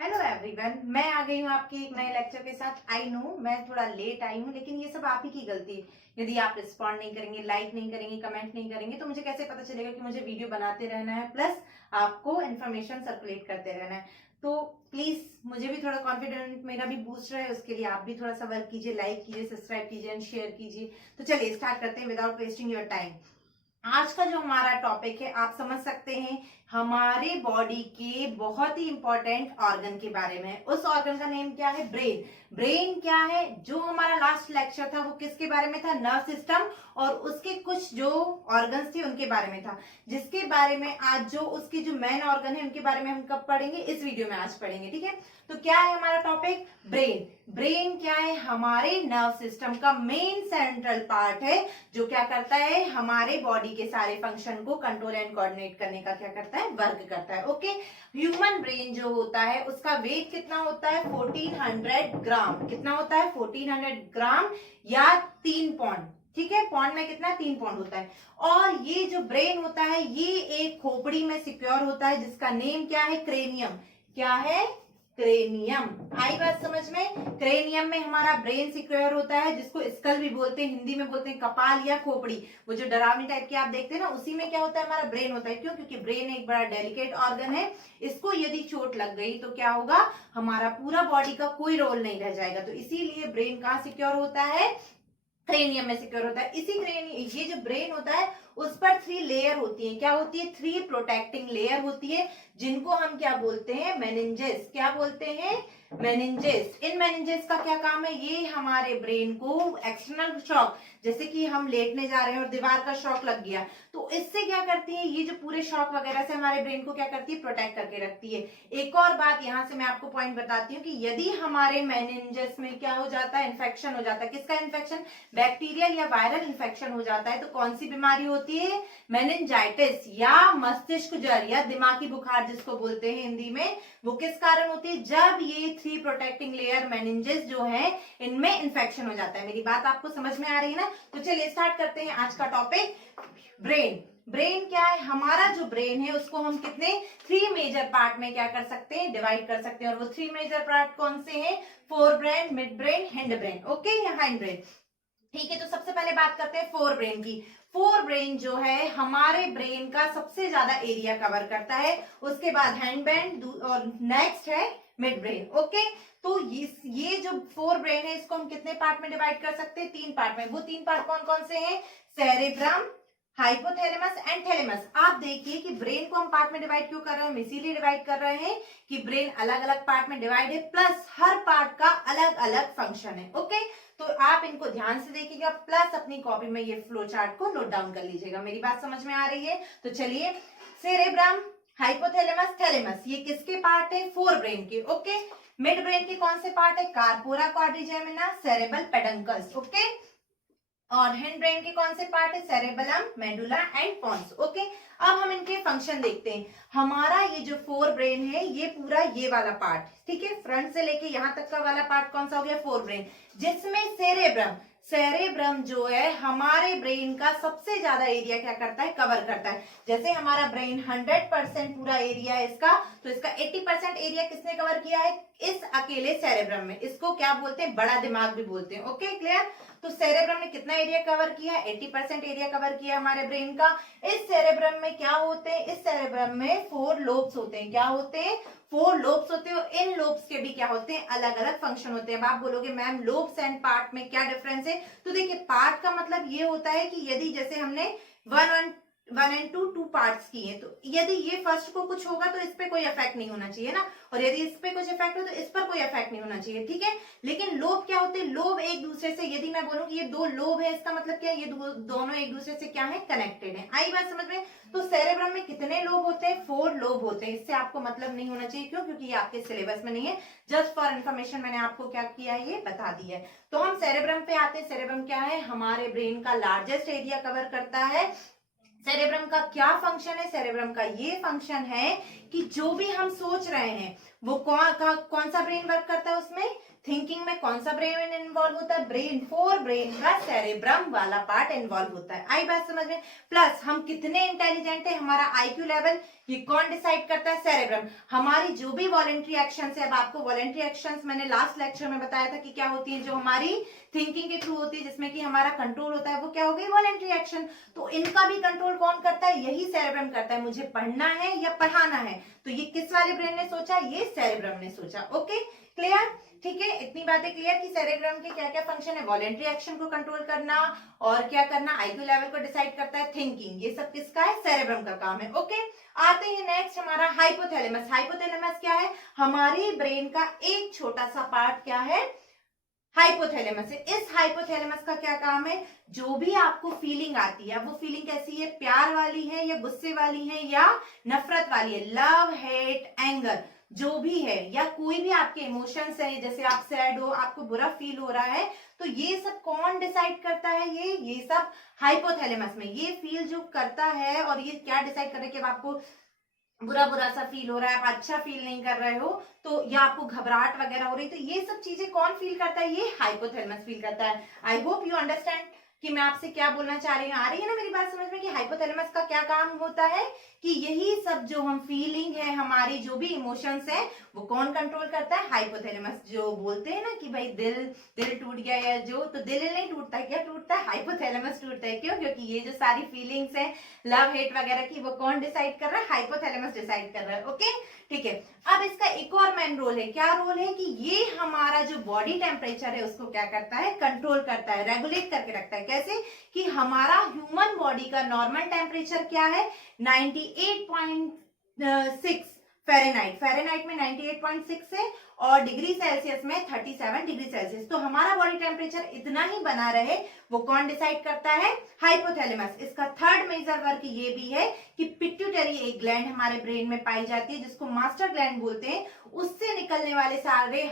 Hello everyone, मैं आ गई हूँ आपके एक नए लेक्चर के साथ। आई नो मैं थोड़ा लेट आई हूँ, लेकिन ये सब आप ही की गलती है। यदि आप रिस्पॉन्ड नहीं करेंगे, लाइक नहीं करेंगे, कमेंट नहीं करेंगे तो मुझे कैसे पता चलेगा कि मुझे वीडियो बनाते रहना है, प्लस आपको इन्फॉर्मेशन सर्कुलेट करते रहना है। तो प्लीज मुझे भी थोड़ा कॉन्फिडेंट मेरा भी बूस्ट रहे, उसके लिए आप भी थोड़ा सा वर्क कीजिए, लाइक कीजिए, सब्सक्राइब कीजिए एंड शेयर कीजिए। तो चलिए स्टार्ट करते हैं विदाउट वेस्टिंग योर टाइम। आज का जो हमारा टॉपिक है, आप समझ सकते हैं, हमारे बॉडी के बहुत ही इंपॉर्टेंट ऑर्गन के बारे में। उस ऑर्गन का नेम क्या है? ब्रेन। ब्रेन क्या है? जो हमारा लास्ट लेक्चर था वो किसके बारे में था? नर्व सिस्टम और उसके कुछ जो ऑर्गन्स थे उनके बारे में था, जिसके बारे में आज जो उसकी जो मेन ऑर्गन है उनके बारे में हम कब पढ़ेंगे? इस वीडियो में आज पढ़ेंगे। ठीक है, तो क्या है हमारा टॉपिक? ब्रेन। ब्रेन क्या है? हमारे नर्व सिस्टम का मेन सेंट्रल पार्ट है, जो क्या करता है? हमारे बॉडी के सारे फंक्शन को कंट्रोल एंड कोऑर्डिनेट करने का क्या करता है? वर्क करता है। ओके, ह्यूमन ब्रेन जो होता है उसका वेट कितना होता है? 1400 ग्राम। कितना होता है? 1400 ग्राम या 3 पौंड। ठीक है, पौंड में कितना? 3 पौंड होता है। और ये जो ब्रेन होता है ये एक खोपड़ी में सिक्योर होता है, जिसका नेम क्या है? क्रेनियम। क्या है? क्रेनियम। आई बात समझ में? क्रेनियम में हमारा ब्रेन सिक्योर होता है, जिसको स्कल भी बोलते हैं, हिंदी में बोलते हैं कपाल या खोपड़ी। वो जो डरावनी टाइप की आप देखते हैं ना, उसी में क्या होता है? हमारा ब्रेन होता है। क्यों? क्योंकि ब्रेन एक बड़ा डेलिकेट ऑर्गन है। इसको यदि चोट लग गई तो क्या होगा? हमारा पूरा बॉडी का कोई रोल नहीं रह जाएगा। तो इसीलिए ब्रेन कहाँ सिक्योर होता है? क्रेनियम में सिक्योर होता है। इसी क्रेनियम, ये जो ब्रेन होता है उस पर 3 लेयर होती है। क्या होती है? 3 प्रोटेक्टिंग लेयर होती है, जिनको हम क्या बोलते हैं? मेनिंजेस। क्या बोलते हैं? मेनिंजेस। इन मेनिंजेस का क्या काम है? ये हमारे ब्रेन को एक्सटर्नल शॉक, जैसे कि हम लेटने जा रहे हैं और दीवार का शॉक लग गया, तो इससे क्या करती है? ये जो पूरे शॉक वगैरह से हमारे ब्रेन को क्या करती है? प्रोटेक्ट करके रखती है। एक और बात यहां से मैं आपको पॉइंट बताती हूँ कि यदि हमारे मेनिंजेस में क्या हो जाता है? इन्फेक्शन हो जाता है। किसका इन्फेक्शन? बैक्टीरियल या वायरल इन्फेक्शन हो जाता है तो कौन सी बीमारी होती है? मेनिंजाइटिस या मस्तिष्क ज्वर या दिमागी बुखार जिसको बोलते हैं हिंदी में, वो किस कारण होती है? जब ये 3 प्रोटेक्टिंग लेयर मेनिंजेस जो है इनमें इन्फेक्शन हो जाता है। मेरी बात आपको समझ में आ रही है ना? तो चलिए स्टार्ट करते हैं आज का टॉपिक, ब्रेन। ब्रेन क्या है? हमारा जो ब्रेन है उसको हम कितने 3 मेजर पार्ट में क्या कर सकते हैं? डिवाइड कर सकते हैं। और वो 3 मेजर पार्ट कौन से हैं? Fore brain, mid brain, hind brain, okay, या हाइंड ब्रेन। ठीक है, तो सबसे पहले बात करते हैं फोर ब्रेन की। फोर ब्रेन जो है हमारे ब्रेन का सबसे ज्यादा एरिया कवर करता है। उसके बाद हैंड ब्रेन और नेक्स्ट है मिड ब्रेन। ओके, तो ये जो फोर ब्रेन है इसको हम कितने पार्ट में डिवाइड कर सकते हैं? 3 पार्ट में। वो 3 पार्ट कौन कौन से हैं? Cerebrum, hypothalamus and thalamus. आप देखिए कि ब्रेन को हम पार्ट में डिवाइड क्यों कर रहे हैं? हम इसीलिए डिवाइड कर रहे हैं कि ब्रेन अलग अलग पार्ट में डिवाइड है, प्लस हर पार्ट का अलग अलग फंक्शन है। ओके, तो आप इनको ध्यान से देखिएगा, प्लस अपनी कॉपी में ये फ्लो चार्ट को नोट डाउन कर लीजिएगा। मेरी बात समझ में आ रही है? तो चलिए, सेरेब्रम, हाइपोथैलेमस, थैलेमस, ये किसके पार्ट है? फोर ब्रेन के। ओके, मिड ब्रेन के कौन से पार्ट है? Corpora quadrigemina, cerebral peduncles. Okay, और हैंड ब्रेन के कौन से पार्ट है? Cerebellum, medulla and pons. Okay, अब हम इनके फंक्शन देखते हैं। हमारा ये जो फोर ब्रेन है ये पूरा ये वाला पार्ट, ठीक है, फ्रंट से लेके यहां तक का वाला पार्ट कौन सा हो गया? फोर ब्रेन, जिसमें सेरेब्रम, सेरेब्रम जो है हमारे ब्रेन का सबसे ज्यादा एरिया क्या करता है? कवर करता है। जैसे हमारा ब्रेन 100% पूरा एरिया है इसका, तो इसका 80% एरिया किसने कवर किया है? इस अकेले सेरेब्रम में। इसको क्या बोलते हैं? बड़ा दिमाग भी बोलते हैं। Okay, clear? तो सेरेब्रम ने कितना एरिया कवर किया है? 80% एरिया कवर किया हमारे ब्रेन का। इस सेरेब्रम में क्या होते हैं? इस सेरेब्रम में 4 लोब्स होते हैं। क्या होते हैं? 4 लोब्स होते हैं, और इन लोब्स के भी क्या होते हैं? अलग अलग फंक्शन होते हैं। अब आप बोलोगे मैम लोब्स एंड पार्ट में क्या डिफरेंस है? तो देखिए, पार्ट का मतलब ये होता है कि यदि जैसे हमने 1 एंड 2 पार्ट्स किए, तो यदि ये फर्स्ट को कुछ होगा तो इस पे कोई इफेक्ट नहीं होना चाहिए ना, और यदि इस पे कुछ इफेक्ट हो तो इस पर कोई इफेक्ट नहीं होना चाहिए। ठीक है, लेकिन लोब क्या होते हैं? लोब एक दूसरे से, यदि मैं बोलूं कि ये 2 लोब है, इसका मतलब क्या है? ये दोनों एक दूसरे से क्या है? कनेक्टेड है। आई बात समझ में? तो सेरेब्रम में कितने लोब होते हैं? 4 लोब होते हैं। इससे आपको मतलब नहीं होना चाहिए। क्यों? क्योंकि ये आपके सिलेबस में नहीं है। जस्ट फॉर इन्फॉर्मेशन मैंने आपको क्या किया है? ये बता दिया है। तो हम सेरेब्रम पे आते हैं। सेरेब्रम क्या है? हमारे ब्रेन का लार्जेस्ट एरिया कवर करता है। सेरेब्रम का क्या फंक्शन है? सेरेब्रम का ये फंक्शन है कि जो भी हम सोच रहे हैं वो कौन सा ब्रेन वर्क करता है उसमें, थिंकिंग में कौन सा ब्रेन इन्वॉल्व होता है, ब्रेन का सेरेब्रम वाला पार्ट इन्वॉल्व होता है। आई बात समझ में। प्लस हम कितने इंटेलिजेंट है, हमारा आईक्यू लेवल, ये कौन डिसाइड करता है, सेरेब्रम। हमारी जो भी वॉलेंट्री एक्शंस है, अब आपको वॉलेंट्री एक्शंस मैंने लास्ट लेक्चर में बताया था कि क्या होती है, जो हमारी थिंकिंग के थ्रू होती है, जिसमें कि हमारा कंट्रोल होता है, वो क्या हो गई, वॉलेंट्री एक्शन। तो इनका भी कंट्रोल कौन करता है, यही सेरेब्रम करता है। मुझे पढ़ना है या पढ़ाना है, तो ये किस वाले ब्रेन ने सोचा, ये सेरेब्रम ने सोचा। ओके, क्लियर, ठीक है, इतनी बातें क्लियर कि सेरेब्रम के क्या क्या फंक्शन है, वॉलेंट्री एक्शन को कंट्रोल करना और क्या करना, आईक्यू लेवल को डिसाइड करता है, थिंकिंग, ये सब किसका है, सेरेब्रम का काम है। ओके, आते हैं नेक्स्ट हमारा हाइपोथैलेमस। हाइपोथैलेमस क्या है, हमारे ब्रेन का एक छोटा सा पार्ट क्या है, हाइपोथैलेमस है। इस हाइपोथैलेमस का क्या काम है, जो भी आपको फीलिंग आती है, वो फीलिंग कैसी है, प्यार वाली है या गुस्से वाली है या नफरत वाली है, लव, हेट, एंगर, जो भी है, या कोई भी आपके इमोशंस है, जैसे आप सैड हो, आपको बुरा फील हो रहा है, तो ये सब कौन डिसाइड करता है, ये सब हाइपोथैलेमस में ये फील जो करता है, और ये क्या डिसाइड कर रहा है कि अब आपको बुरा बुरा सा फील हो रहा है, आप अच्छा फील नहीं कर रहे हो, तो या आपको घबराहट वगैरह हो रही, तो ये सब चीजें कौन फील करता है, ये हाइपोथैलेमस फील करता है। आई होप यू अंडरस्टैंड कि मैं आपसे क्या बोलना चाह रही हूँ, आ रही है ना मेरी बात समझ में, कि हाइपोथैलेमस का क्या काम होता है, कि यही सब जो हम फीलिंग है, हमारी जो भी इमोशंस है, वो कौन कंट्रोल करता है, हाइपोथैलेमस। जो बोलते हैं ना कि भाई दिल टूट गया, या जो, तो दिल नहीं टूटता, क्या टूटता है, हाइपोथैलेमस टूटता है। क्यों, क्योंकि ये जो सारी फीलिंग्स है, लव हेट वगैरह की, वो कौन डिसाइड कर रहा है, हाइपोथैलेमस डिसाइड कर रहा है। ओके, ठीक है। अब इसका एक और मेन रोल है, क्या रोल है, कि ये हमारा जो बॉडी टेम्परेचर है उसको क्या करता है, कंट्रोल करता है, रेगुलेट करके रखता है। कैसे, कि हमारा ह्यूमन बॉडी का नॉर्मल टेम्परेचर क्या है, 98.6 फ़ारेनहाइट में 98.6 है, और डिग्री सेल्सियस में 37 डिग्री सेल्सियस। तो हमारा बॉडी टेम्परेचर इतना ही बना रहे, वो कौन डिसाइड करता है, हाइपोथैलेमस। इसका थर्ड मेजर वर्क ये भी है कि पिट्यूटरी एक ग्लैंड हमारे ब्रेन में पाई जाती है, जिसको मास्टर ग्लैंड बोलते हैं, उससे निकलने वाले सारे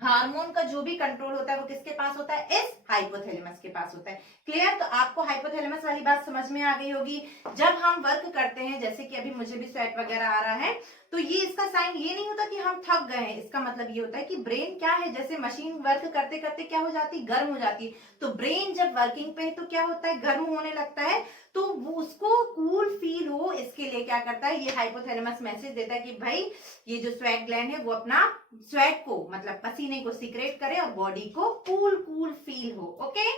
हार्मोन का जो भी कंट्रोल होता है, वो किसके पास होता है, इस हाइपोथैलेमस के पास होता है। क्लियर, तो आपको हाइपोथैलेमस वाली बात समझ में आ गई होगी। जब हम वर्क करते हैं, जैसे कि अभी मुझे भी स्वेट वगैरह आ रहा है, तो ये इसका साइन ये नहीं होता कि हम थक गए हैं, इसका मतलब ये होता है कि ब्रेन क्या है, जैसे मशीन वर्क करते करते क्या हो जाती है, गर्म हो जाती है, तो ब्रेन जब वर्किंग पे है तो क्या होता है, गर्म होने लगता है, तो वो उसको कूल फील हो, इसके लिए क्या करता है, ये हाइपोथैलेमस मैसेज देता है कि भाई ये जो स्वेट ग्लैंड है, वो अपना स्वेट को, मतलब पसीने को सीक्रेट करे और बॉडी को कूल फील हो। ओके,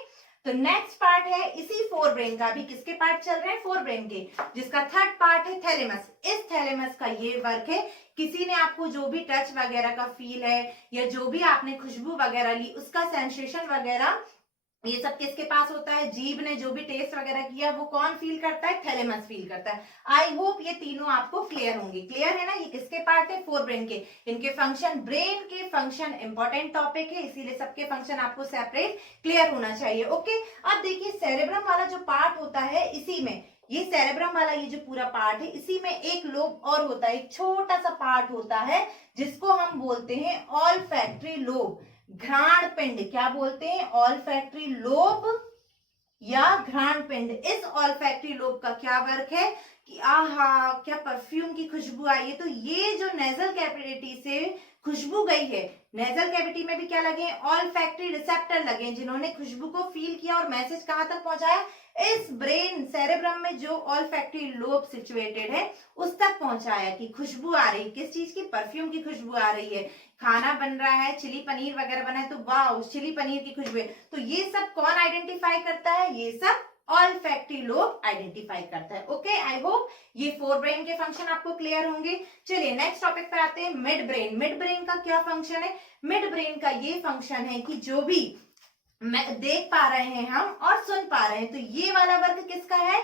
तो नेक्स्ट पार्ट है इसी फोर ब्रेन का, अभी किसके पार्ट चल रहे हैं, फोर ब्रेन के, जिसका थर्ड पार्ट है थैलेमस। इस थैलेमस का ये वर्क है, किसी ने आपको जो भी टच वगैरह का फील है, या जो भी आपने खुशबू वगैरह ली, उसका सेंसेशन वगैरह, ये सब किसके पास होता है, जीभ ने जो भी टेस्ट वगैरह किया, वो कौन फील करता है, थैलेमस फील करता है। आई होप ये तीनों आपको क्लियर होंगे। क्लियर है ना, ये किसके पार्ट है, फोर ब्रेन के। इनके फंक्शन, ब्रेन के फंक्शन इंपॉर्टेंट टॉपिक है, इसीलिए सबके फंक्शन आपको सेपरेट क्लियर होना चाहिए। ओके, अब देखिए सेरेब्रम वाला जो पार्ट होता है, इसी में ये सेरेब्रम वाला ये जो पूरा पार्ट है, इसी में एक लोब और होता है, एक छोटा सा पार्ट होता है, जिसको हम बोलते हैं ऑल्फैक्टरी लोब, घ्राण पिंड। क्या बोलते हैं, ऑल्फैक्टरी लोब या घ्राण पिंड। इस ऑल्फैक्टरी लोब का क्या वर्क है, कि आहा क्या परफ्यूम की खुशबू आई है, तो ये जो नेजल कैविटी से खुशबू गई है, नेजल कैविटी में भी क्या लगे, ऑल्फैक्टरी रिसेप्टर लगे, जिन्होंने खुशबू को फील किया और मैसेज कहां तक पहुंचाया, इस ब्रेन सेरेब्रम में जो ऑल्फैक्टरी लोब सिचुएटेड है, उस तक पहुंचाया कि खुशबू आ रही, किस चीज की, परफ्यूम की खुशबू आ रही है, खाना बन रहा है, चिली पनीर वगैरह बना है, तो वाह चिली पनीर की खुशबू है। तो ये सब कौन आइडेंटिफाई करता है, ये सब ऑल्फैक्टरी लोब आइडेंटिफाई करता है। ओके, आई होप ये फोर ब्रेन के फंक्शन आपको क्लियर होंगे। चलिए नेक्स्ट टॉपिक पे आते हैं, मिड ब्रेन। मिड ब्रेन का क्या फंक्शन है, मिड ब्रेन का ये फंक्शन है कि जो भी देख पा रहे हैं हम और सुन पा रहे हैं, तो ये वाला वर्क किसका है,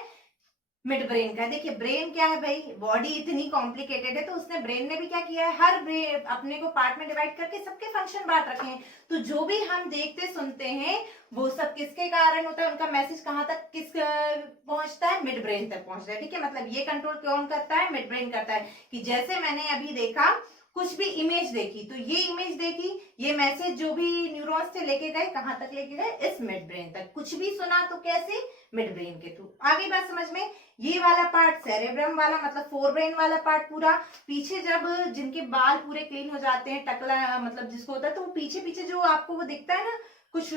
मिड ब्रेन का। देखिए ब्रेन क्या है भाई, बॉडी इतनी कॉम्प्लिकेटेड है, तो उसने ब्रेन ने भी क्या किया है, हर ब्रेन अपने को पार्ट में डिवाइड करके सबके फंक्शन बांट रखे हैं। तो जो भी हम देखते सुनते हैं, वो सब किसके कारण होता है, उनका मैसेज कहां तक किस पहुंचता है, मिड ब्रेन तक पहुंचता है। ठीक है, मतलब ये कंट्रोल कौन करता है, मिड ब्रेन करता है। कि जैसे मैंने अभी देखा, कुछ भी इमेज देखी, तो ये इमेज देखी, ये मैसेज जो भी न्यूरॉन्स से लेके गए, कहां तक लेके गए, इस मिड ब्रेन तक। कुछ भी सुना तो कैसे, मिड ब्रेन के थ्रू। आगे बात समझ में, ये वाला पार्ट सेरेब्रम वाला, मतलब फोर ब्रेन वाला पार्ट पूरा। पीछे जब जिनके बाल पूरे क्लीन हो जाते हैं, टकला मतलब जिसको होता है, तो वो पीछे पीछे जो आपको वो दिखता है ना, कुछ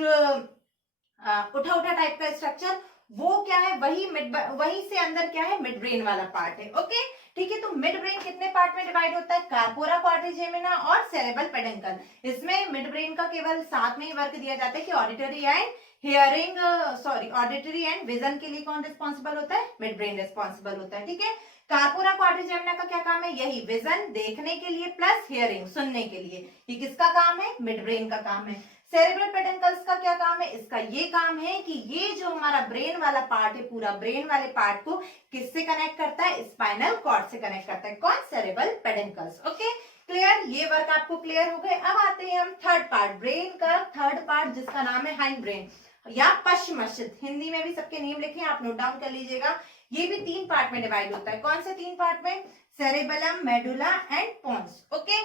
उठा उठा टाइप का स्ट्रक्चर, वो क्या है, वही से अंदर क्या है, मिड ब्रेन वाला पार्ट है। ओके, ठीक है। तो मिड ब्रेन कितने पार्ट में डिवाइड होता है, कार्पोरा, क्वाड्रिजेमिना और सेरेबल पेडंकल। इसमें मिड ब्रेन का केवल साथ में ही वर्क दिया जाता है कि auditory and hearing, auditory and vision के लिए कौन रिस्पॉन्सिबल होता है, मिड ब्रेन रिस्पॉन्सिबल होता है। ठीक है। कार्पोरा क्वाड्रिजेमिना का क्या काम है, यही विजन देखने के लिए प्लस हियरिंग सुनने के लिए। ये किसका काम है, मिड ब्रेन का काम है। सेरेब्रल पेडंकल्स का क्या काम है, इसका ये काम है कि ये जो हमारा ब्रेन वाला पार्ट है, पूरा ब्रेन वाले पार्ट को किससे कनेक्ट करता है, स्पाइनल कॉर्ड से कनेक्ट करता है। कौन, सेरेब्रल पेडंकल्स। ओके, क्लियर, ये वर्क आपको क्लियर हो गए। अब आते हैं हम थर्ड पार्ट, ब्रेन का थर्ड पार्ट जिसका नाम है हाइंड ब्रेन या पश्चिमस्थित। हिंदी में भी सबके नेम लिखे, आप नोट डाउन कर लीजिएगा। ये भी 3 पार्ट में डिवाइड होता है। कौन से 3 पार्ट में, cerebellum, medulla and pons. Okay,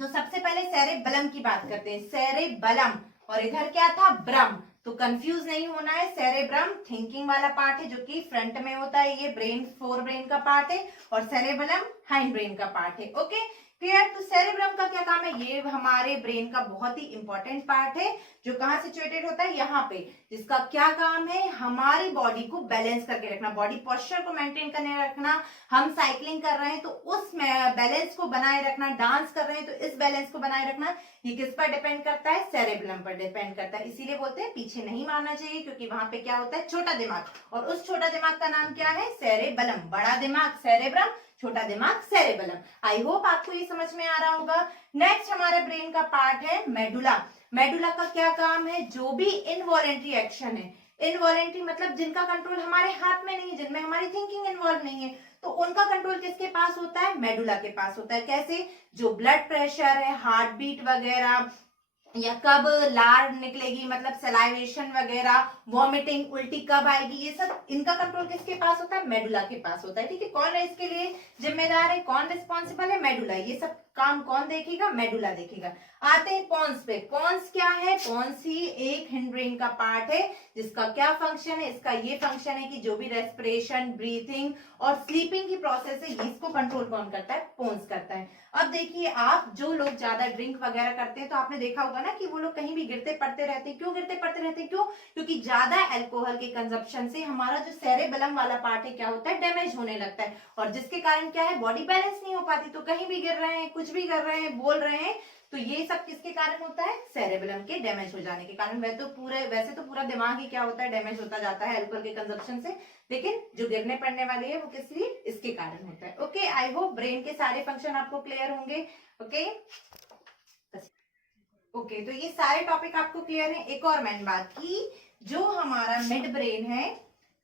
तो सबसे पहले सेरेबेलम की बात करते हैं। सेरेबेलम और इधर क्या था, ब्रम, तो कंफ्यूज नहीं होना है। सेरेब्रम थिंकिंग वाला पार्ट है जो कि फ्रंट में होता है, ये ब्रेन, फोर ब्रेन का पार्ट है, और सेरेबेलम हाइंड ब्रेन का पार्ट है। Okay, clear. तो सेरेब्रम का क्या काम है, ये हमारे ब्रेन का बहुत ही इंपॉर्टेंट पार्ट है जो कहाँ सिचुएटेड होता है, यहाँ पे, जिसका क्या काम है, हमारी बॉडी को बैलेंस करके रखना, बॉडी पोस्चर को मेंटेन करने रखना। हम साइकिलिंग कर रहे हैं तो उस बैलेंस को बनाए रखना, डांस कर रहे हैं तो इस बैलेंस को बनाए रखना, ये किस पर डिपेंड करता है, सेरेब्रम पर डिपेंड करता है। इसीलिए बोलते हैं पीछे नहीं मारना चाहिए, क्योंकि वहां पे क्या होता है, छोटा दिमाग, और उस छोटा दिमाग का नाम क्या है, सेरेबेलम। बड़ा दिमाग सेरेब्रम, छोटा दिमाग सेरेबेलम। आई होप आपको ये समझ में आ रहा होगा। नेक्स्ट हमारे ब्रेन का पार्ट है मेडुला। मेडुला का क्या काम है, जो भी इनवॉलेंट्री एक्शन है, इनवॉलेंट्री मतलब जिनका कंट्रोल हमारे हाथ में नहीं है, जिनमें हमारी थिंकिंग इन्वॉल्व नहीं है, तो उनका कंट्रोल किसके पास होता है, मेडुला के पास होता है। कैसे, जो ब्लड प्रेशर है, हार्ट बीट वगैरह, या कब लार निकलेगी, मतलब सलाइवेशन वगैरह, वॉमिटिंग, उल्टी कब आएगी, ये सब इनका कंट्रोल किसके पास होता है, मेडुला के पास होता है। ठीक है, कौन है इसके लिए जिम्मेदार है, कौन रिस्पॉन्सिबल है, मेडुला। ये सब काम कौन देखेगा, मेडुला देखेगा। आते हैं पॉन्स पे। पॉन्स क्या है, पॉन्स ही एक हिंड ब्रेन का पार्ट है जिसका क्या फंक्शन है, इसका ये फंक्शन है कि जो भी रेस्पिरेशन, ब्रीथिंग और स्लीपिंग की प्रोसेस है, इसको कंट्रोल कौन करता है, पॉन्स करता है। अब देखिए आप, जो लोग ज्यादा ड्रिंक वगैरह करते हैं तो आपने देखा होगा ना कि वो लोग कहीं भी गिरते पड़ते रहते हैं। क्यों गिरते पड़ते रहते हैं, क्यों, क्योंकि ज्यादा अल्कोहल के कंजप्शन से हमारा जो सेरेबेलम वाला पार्ट है क्या होता है, डैमेज होने लगता है, और जिसके कारण क्या है, बॉडी बैलेंस नहीं हो पाती, तो कहीं भी गिर रहे हैं, कुछ भी कर रहे हैं, बोल रहे हैं, तो ये सब किसके कारण होता है, सेरेबेलम के डैमेज हो जाने के कारण। वैसे तो पूरा दिमाग ही क्या होता है, डैमेज होता जाता है अल्कोहल के कंजप्शन से, लेकिन जो गिरने पड़ने वाली है वो किस लिए, इसके कारण होता है। ओके, आई होप ब्रेन के सारे फंक्शन आपको क्लियर होंगे। ओके ओके, तो ये सारे टॉपिक आपको क्लियर है। एक और मैंने बात की, जो हमारा मिड ब्रेन है,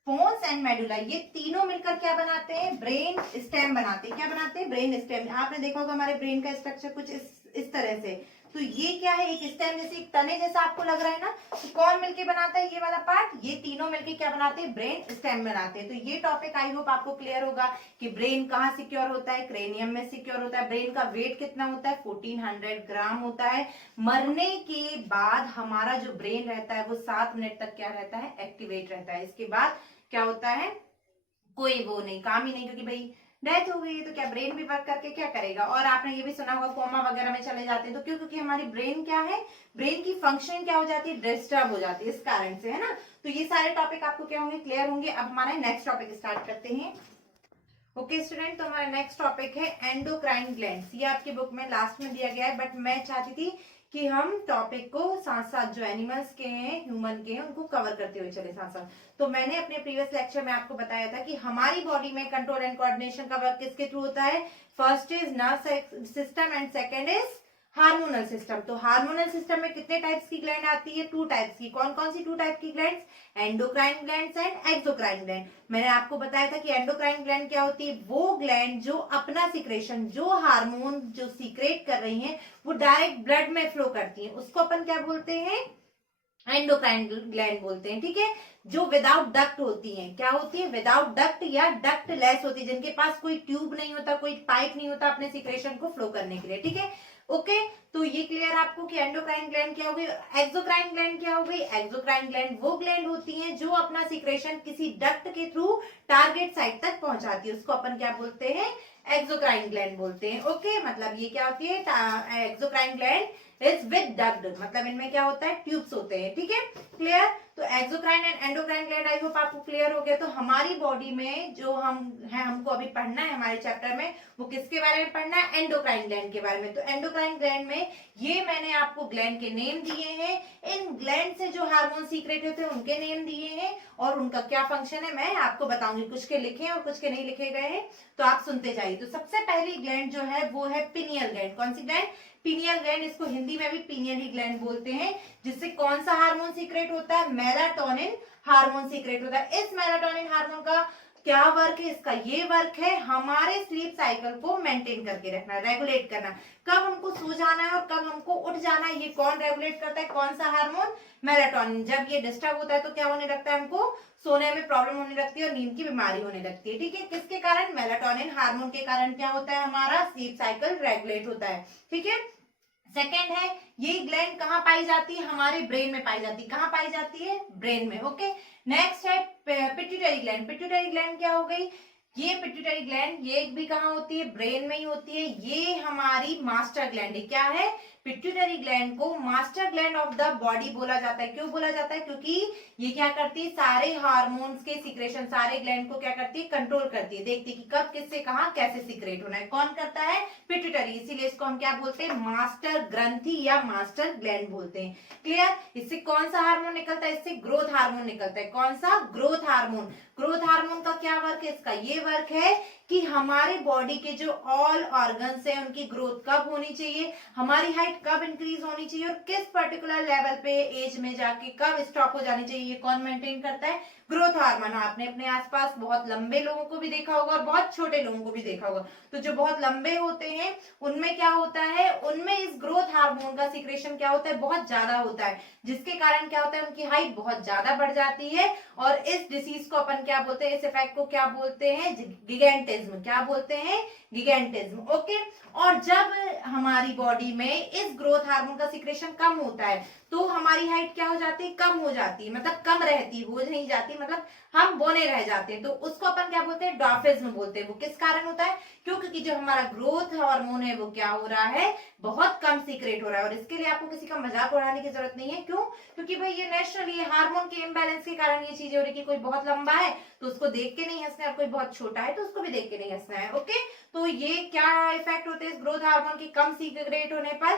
पोन्स एंड मेडुला, ये तीनों मिलकर क्या बनाते हैं, ब्रेन स्टेम बनाते हैं। क्या बनाते हैं, ब्रेन स्टेम। आपने देखा होगा हमारे ब्रेन का स्ट्रक्चर कुछ इस तरह से, तो ये क्या है, एक स्टेम जैसे, एक तने जैसा आपको लग रहा है ना, तो कौन मिलके बनाता है ये वाला पार्ट, ये तीनों मिलके क्या बनाते हैं, ब्रेन स्टेम बनाते हैं। तो ये टॉपिक आई होप आपको क्लियर होगा कि ब्रेन कहाँ सिक्योर होता है, क्रेनियम में सिक्योर होता है। ब्रेन का वेट कितना होता है, 1400 ग्राम होता है। मरने के बाद हमारा जो ब्रेन रहता है वो 7 मिनट तक क्या रहता है, एक्टिवेट रहता है। इसके बाद क्या होता है, कोई वो नहीं, काम ही नहीं, क्योंकि भाई डेथ हो गई तो क्या ब्रेन भी वर्क करके क्या करेगा। और आपने ये भी सुना होगा कोमा वगैरह में चले जाते हैं, तो क्यों, क्योंकि हमारी ब्रेन क्या है, ब्रेन की फंक्शन क्या हो जाती है, डिस्टर्ब हो जाती है, इस कारण से, है ना। तो ये सारे टॉपिक आपको क्या होंगे, क्लियर होंगे। अब हमारा नेक्स्ट टॉपिक स्टार्ट करते हैं। ओके स्टूडेंट, तो हमारा नेक्स्ट टॉपिक है एंडोक्राइन ग्लैंड्स। ये आपकी बुक में लास्ट में दिया गया है, बट मैं चाहती थी कि हम टॉपिक को साथ साथ जो एनिमल्स के हैं, ह्यूमन के हैं, उनको कवर करते हुए चले साथ साथ। तो मैंने अपने प्रीवियस लेक्चर में आपको बताया था कि हमारी बॉडी में कंट्रोल एंड कोऑर्डिनेशन का वर्क किसके थ्रू होता है, first is nerve system and second is hormonal system. तो हार्मोनल सिस्टम में कितने टाइप्स की ग्लैंड आती है, 2 टाइप्स की। कौन कौन सी 2 टाइप की glands, endocrine glands and exocrine gland. मैंने आपको बताया था कि एंडोक्राइन ग्लैंड क्या होती है, वो ग्लैंड जो अपना सिक्रेशन, जो हार्मोन जो सीक्रेट कर रही हैं, वो डायरेक्ट ब्लड में फ्लो करती हैं, उसको अपन क्या बोलते हैं, एंडोक्राइन ग्लैंड बोलते हैं, ठीक है। जो विदाउट डक्ट होती हैं, क्या होती है, विदाउट डक्ट या डक्ट लेस होती है, जिनके पास कोई ट्यूब नहीं होता, कोई पाइप नहीं होता अपने सिक्रेशन को फ्लो करने के लिए, ठीक है। ओके, तो ये क्लियर आपको कि एंडोक्राइन ग्लैंड क्या हो गई। एक्सोक्राइन ग्लैंड क्या हो गई। एक्सोक्राइन ग्लैंड वो ग्लैंड होती हैं जो अपना सिक्रेशन किसी डक्ट के थ्रू टारगेट साइट तक पहुंचाती है, उसको अपन क्या बोलते हैं, एक्सोक्राइन ग्लैंड बोलते हैं। ओके, मतलब ये क्या होती है, exocrine gland is with duct, मतलब इनमें क्या होता है, ट्यूब्स होते हैं, ठीक है, क्लियर। तो exocrine and endocrine gland I hope आपको क्लियर हो गया। तो हमारी बॉडी में जो हम है, हमको अभी पढ़ना है हमारे चैप्टर में, वो किसके बारे में पढ़ना है, एंडोक्राइन ग्लैंड के बारे में। तो एंडोक्राइन ग्लैंड में ये मैंने आपको ग्लैंड के नेम दिए हैं, इन ग्लैंड से जो हार्मोन सीक्रेट होते हैं उनके नेम दिए हैं, और उनका क्या फंक्शन है मैं आपको बताऊंगी। कुछ के लिखे हैं और कुछ के नहीं लिखे गए हैं, तो आप सुनते जाइए। तो सबसे पहली ग्लैंड जो है वो है पिनियल ग्लैंड। कौन सी ग्लैंड, पिनियल ग्लैंड, इसको हिंदी में भी पिनियल ही ग्लैंड बोलते हैं। जिससे कौन सा हार्मोन सीक्रेट होता है, मेलाटोनिन हार्मोन सीक्रेट होता है। इस मेलाटोनिन हार्मोन का क्या वर्क है, इसका ये वर्क है हमारे स्लीप साइकिल को मेंटेन करके रखना, रेगुलेट करना, कब हमको सो जाना है और कब हमको उठ जाना है, ये कौन रेगुलेट करता है, कौन सा हार्मोन, मेलाटोनिन। जब ये डिस्टर्ब होता है तो क्या होने लगता है, हमको सोने में प्रॉब्लम होने लगती है और नींद की बीमारी होने लगती है, ठीक है। किसके कारण, मेलाटोनिन हार्मोन के कारण क्या होता है, हमारा स्लीप साइकिल रेगुलेट होता है, ठीक है। सेकेंड है, ये ग्लैंड कहाँ पाई जाती है, हमारे ब्रेन में पाई जाती है। कहाँ पाई जाती है, ब्रेन में, ओके। नेक्स्ट है पिट्यूटरी ग्लैंड। पिट्यूटरी ग्लैंड क्या हो गई, ये पिट्यूटरी ग्लैंड ये भी कहाँ होती है, ब्रेन में ही होती है। ये हमारी मास्टर ग्लैंड है, क्या है, पिट्यूटरी ग्लैंड को master gland of the body बोला जाता है। क्यों बोला जाता है, क्योंकि ये क्या करती है, सारे हार्मोन्स के सिक्रेशन, सारे ग्लैंड को क्या करती है, कंट्रोल करती है, देखती है कि कब किससे कहाँ कैसे सिक्रेट होना है। कौन करता है, पिट्यूटरी, इसीलिए इसको हम क्या बोलते हैं, मास्टर ग्रंथि या मास्टर ग्लैंड बोलते हैं, क्लियर। इससे कौन सा हार्मोन निकलता है, इससे ग्रोथ हार्मोन निकलता है। कौन सा, ग्रोथ हार्मोन। ग्रोथ हार्मोन का क्या वर्क है, इसका ये वर्क है कि हमारे बॉडी के जो ऑल ऑर्गन्स है उनकी ग्रोथ कब होनी चाहिए, हमारी हाइट कब इंक्रीज होनी चाहिए और किस पर्टिकुलर लेवल पे एज में जाके कब स्टॉप हो जानी चाहिए, ये कौन मेंटेन करता है, ग्रोथ हार्मोन। आपने अपने आसपास बहुत लंबे लोगों को भी देखा होगा और बहुत छोटे लोगों को भी देखा होगा। तो जो बहुत लंबे होते हैं उनमें क्या होता है, उनमें इस ग्रोथ हार्मोन का सिक्रेशन क्या होता है, बहुत ज्यादा होता है, जिसके कारण क्या होता है, उनकी हाइट बहुत ज्यादा बढ़ जाती है। और इस डिसीज को अपन क्या बोलते हैं, इस इफेक्ट को क्या बोलते हैं, गिगेंटिज्म। क्या बोलते हैं, गिगेंटिज्म, ओके। और जब हमारी बॉडी में इस ग्रोथ हार्मोन का सिक्रेशन कम होता है तो हमारी हाइट क्या हो जाती है, कम हो जाती है, मतलब कम रहती है, हो नहीं जाती, मतलब हम बौने रह जाते हैं। तो उसको अपन क्या बोलते हैं, डॉर्फिज्म बोलते हैं। वो किस कारण होता है, क्योंकि जो हमारा ग्रोथ हार्मोन है वो क्या हो रहा है, बहुत कम सीक्रेट हो रहा है। और इसके लिए आपको किसी का मजाक उड़ाने की जरूरत नहीं है। क्यों, क्योंकि भाई ये नेचुरली, ये हार्मोन के इम्बैलेंस के कारण ये चीजें हो रही है कि कोई बहुत लंबा है तो उसको देख के नहीं हंसना है, और कोई बहुत छोटा है तो उसको भी देख के नहीं हंसना है, ओके। तो ये क्या इफेक्ट होते हैं इस ग्रोथ हार्मोन के कम सीक्रेट होने पर,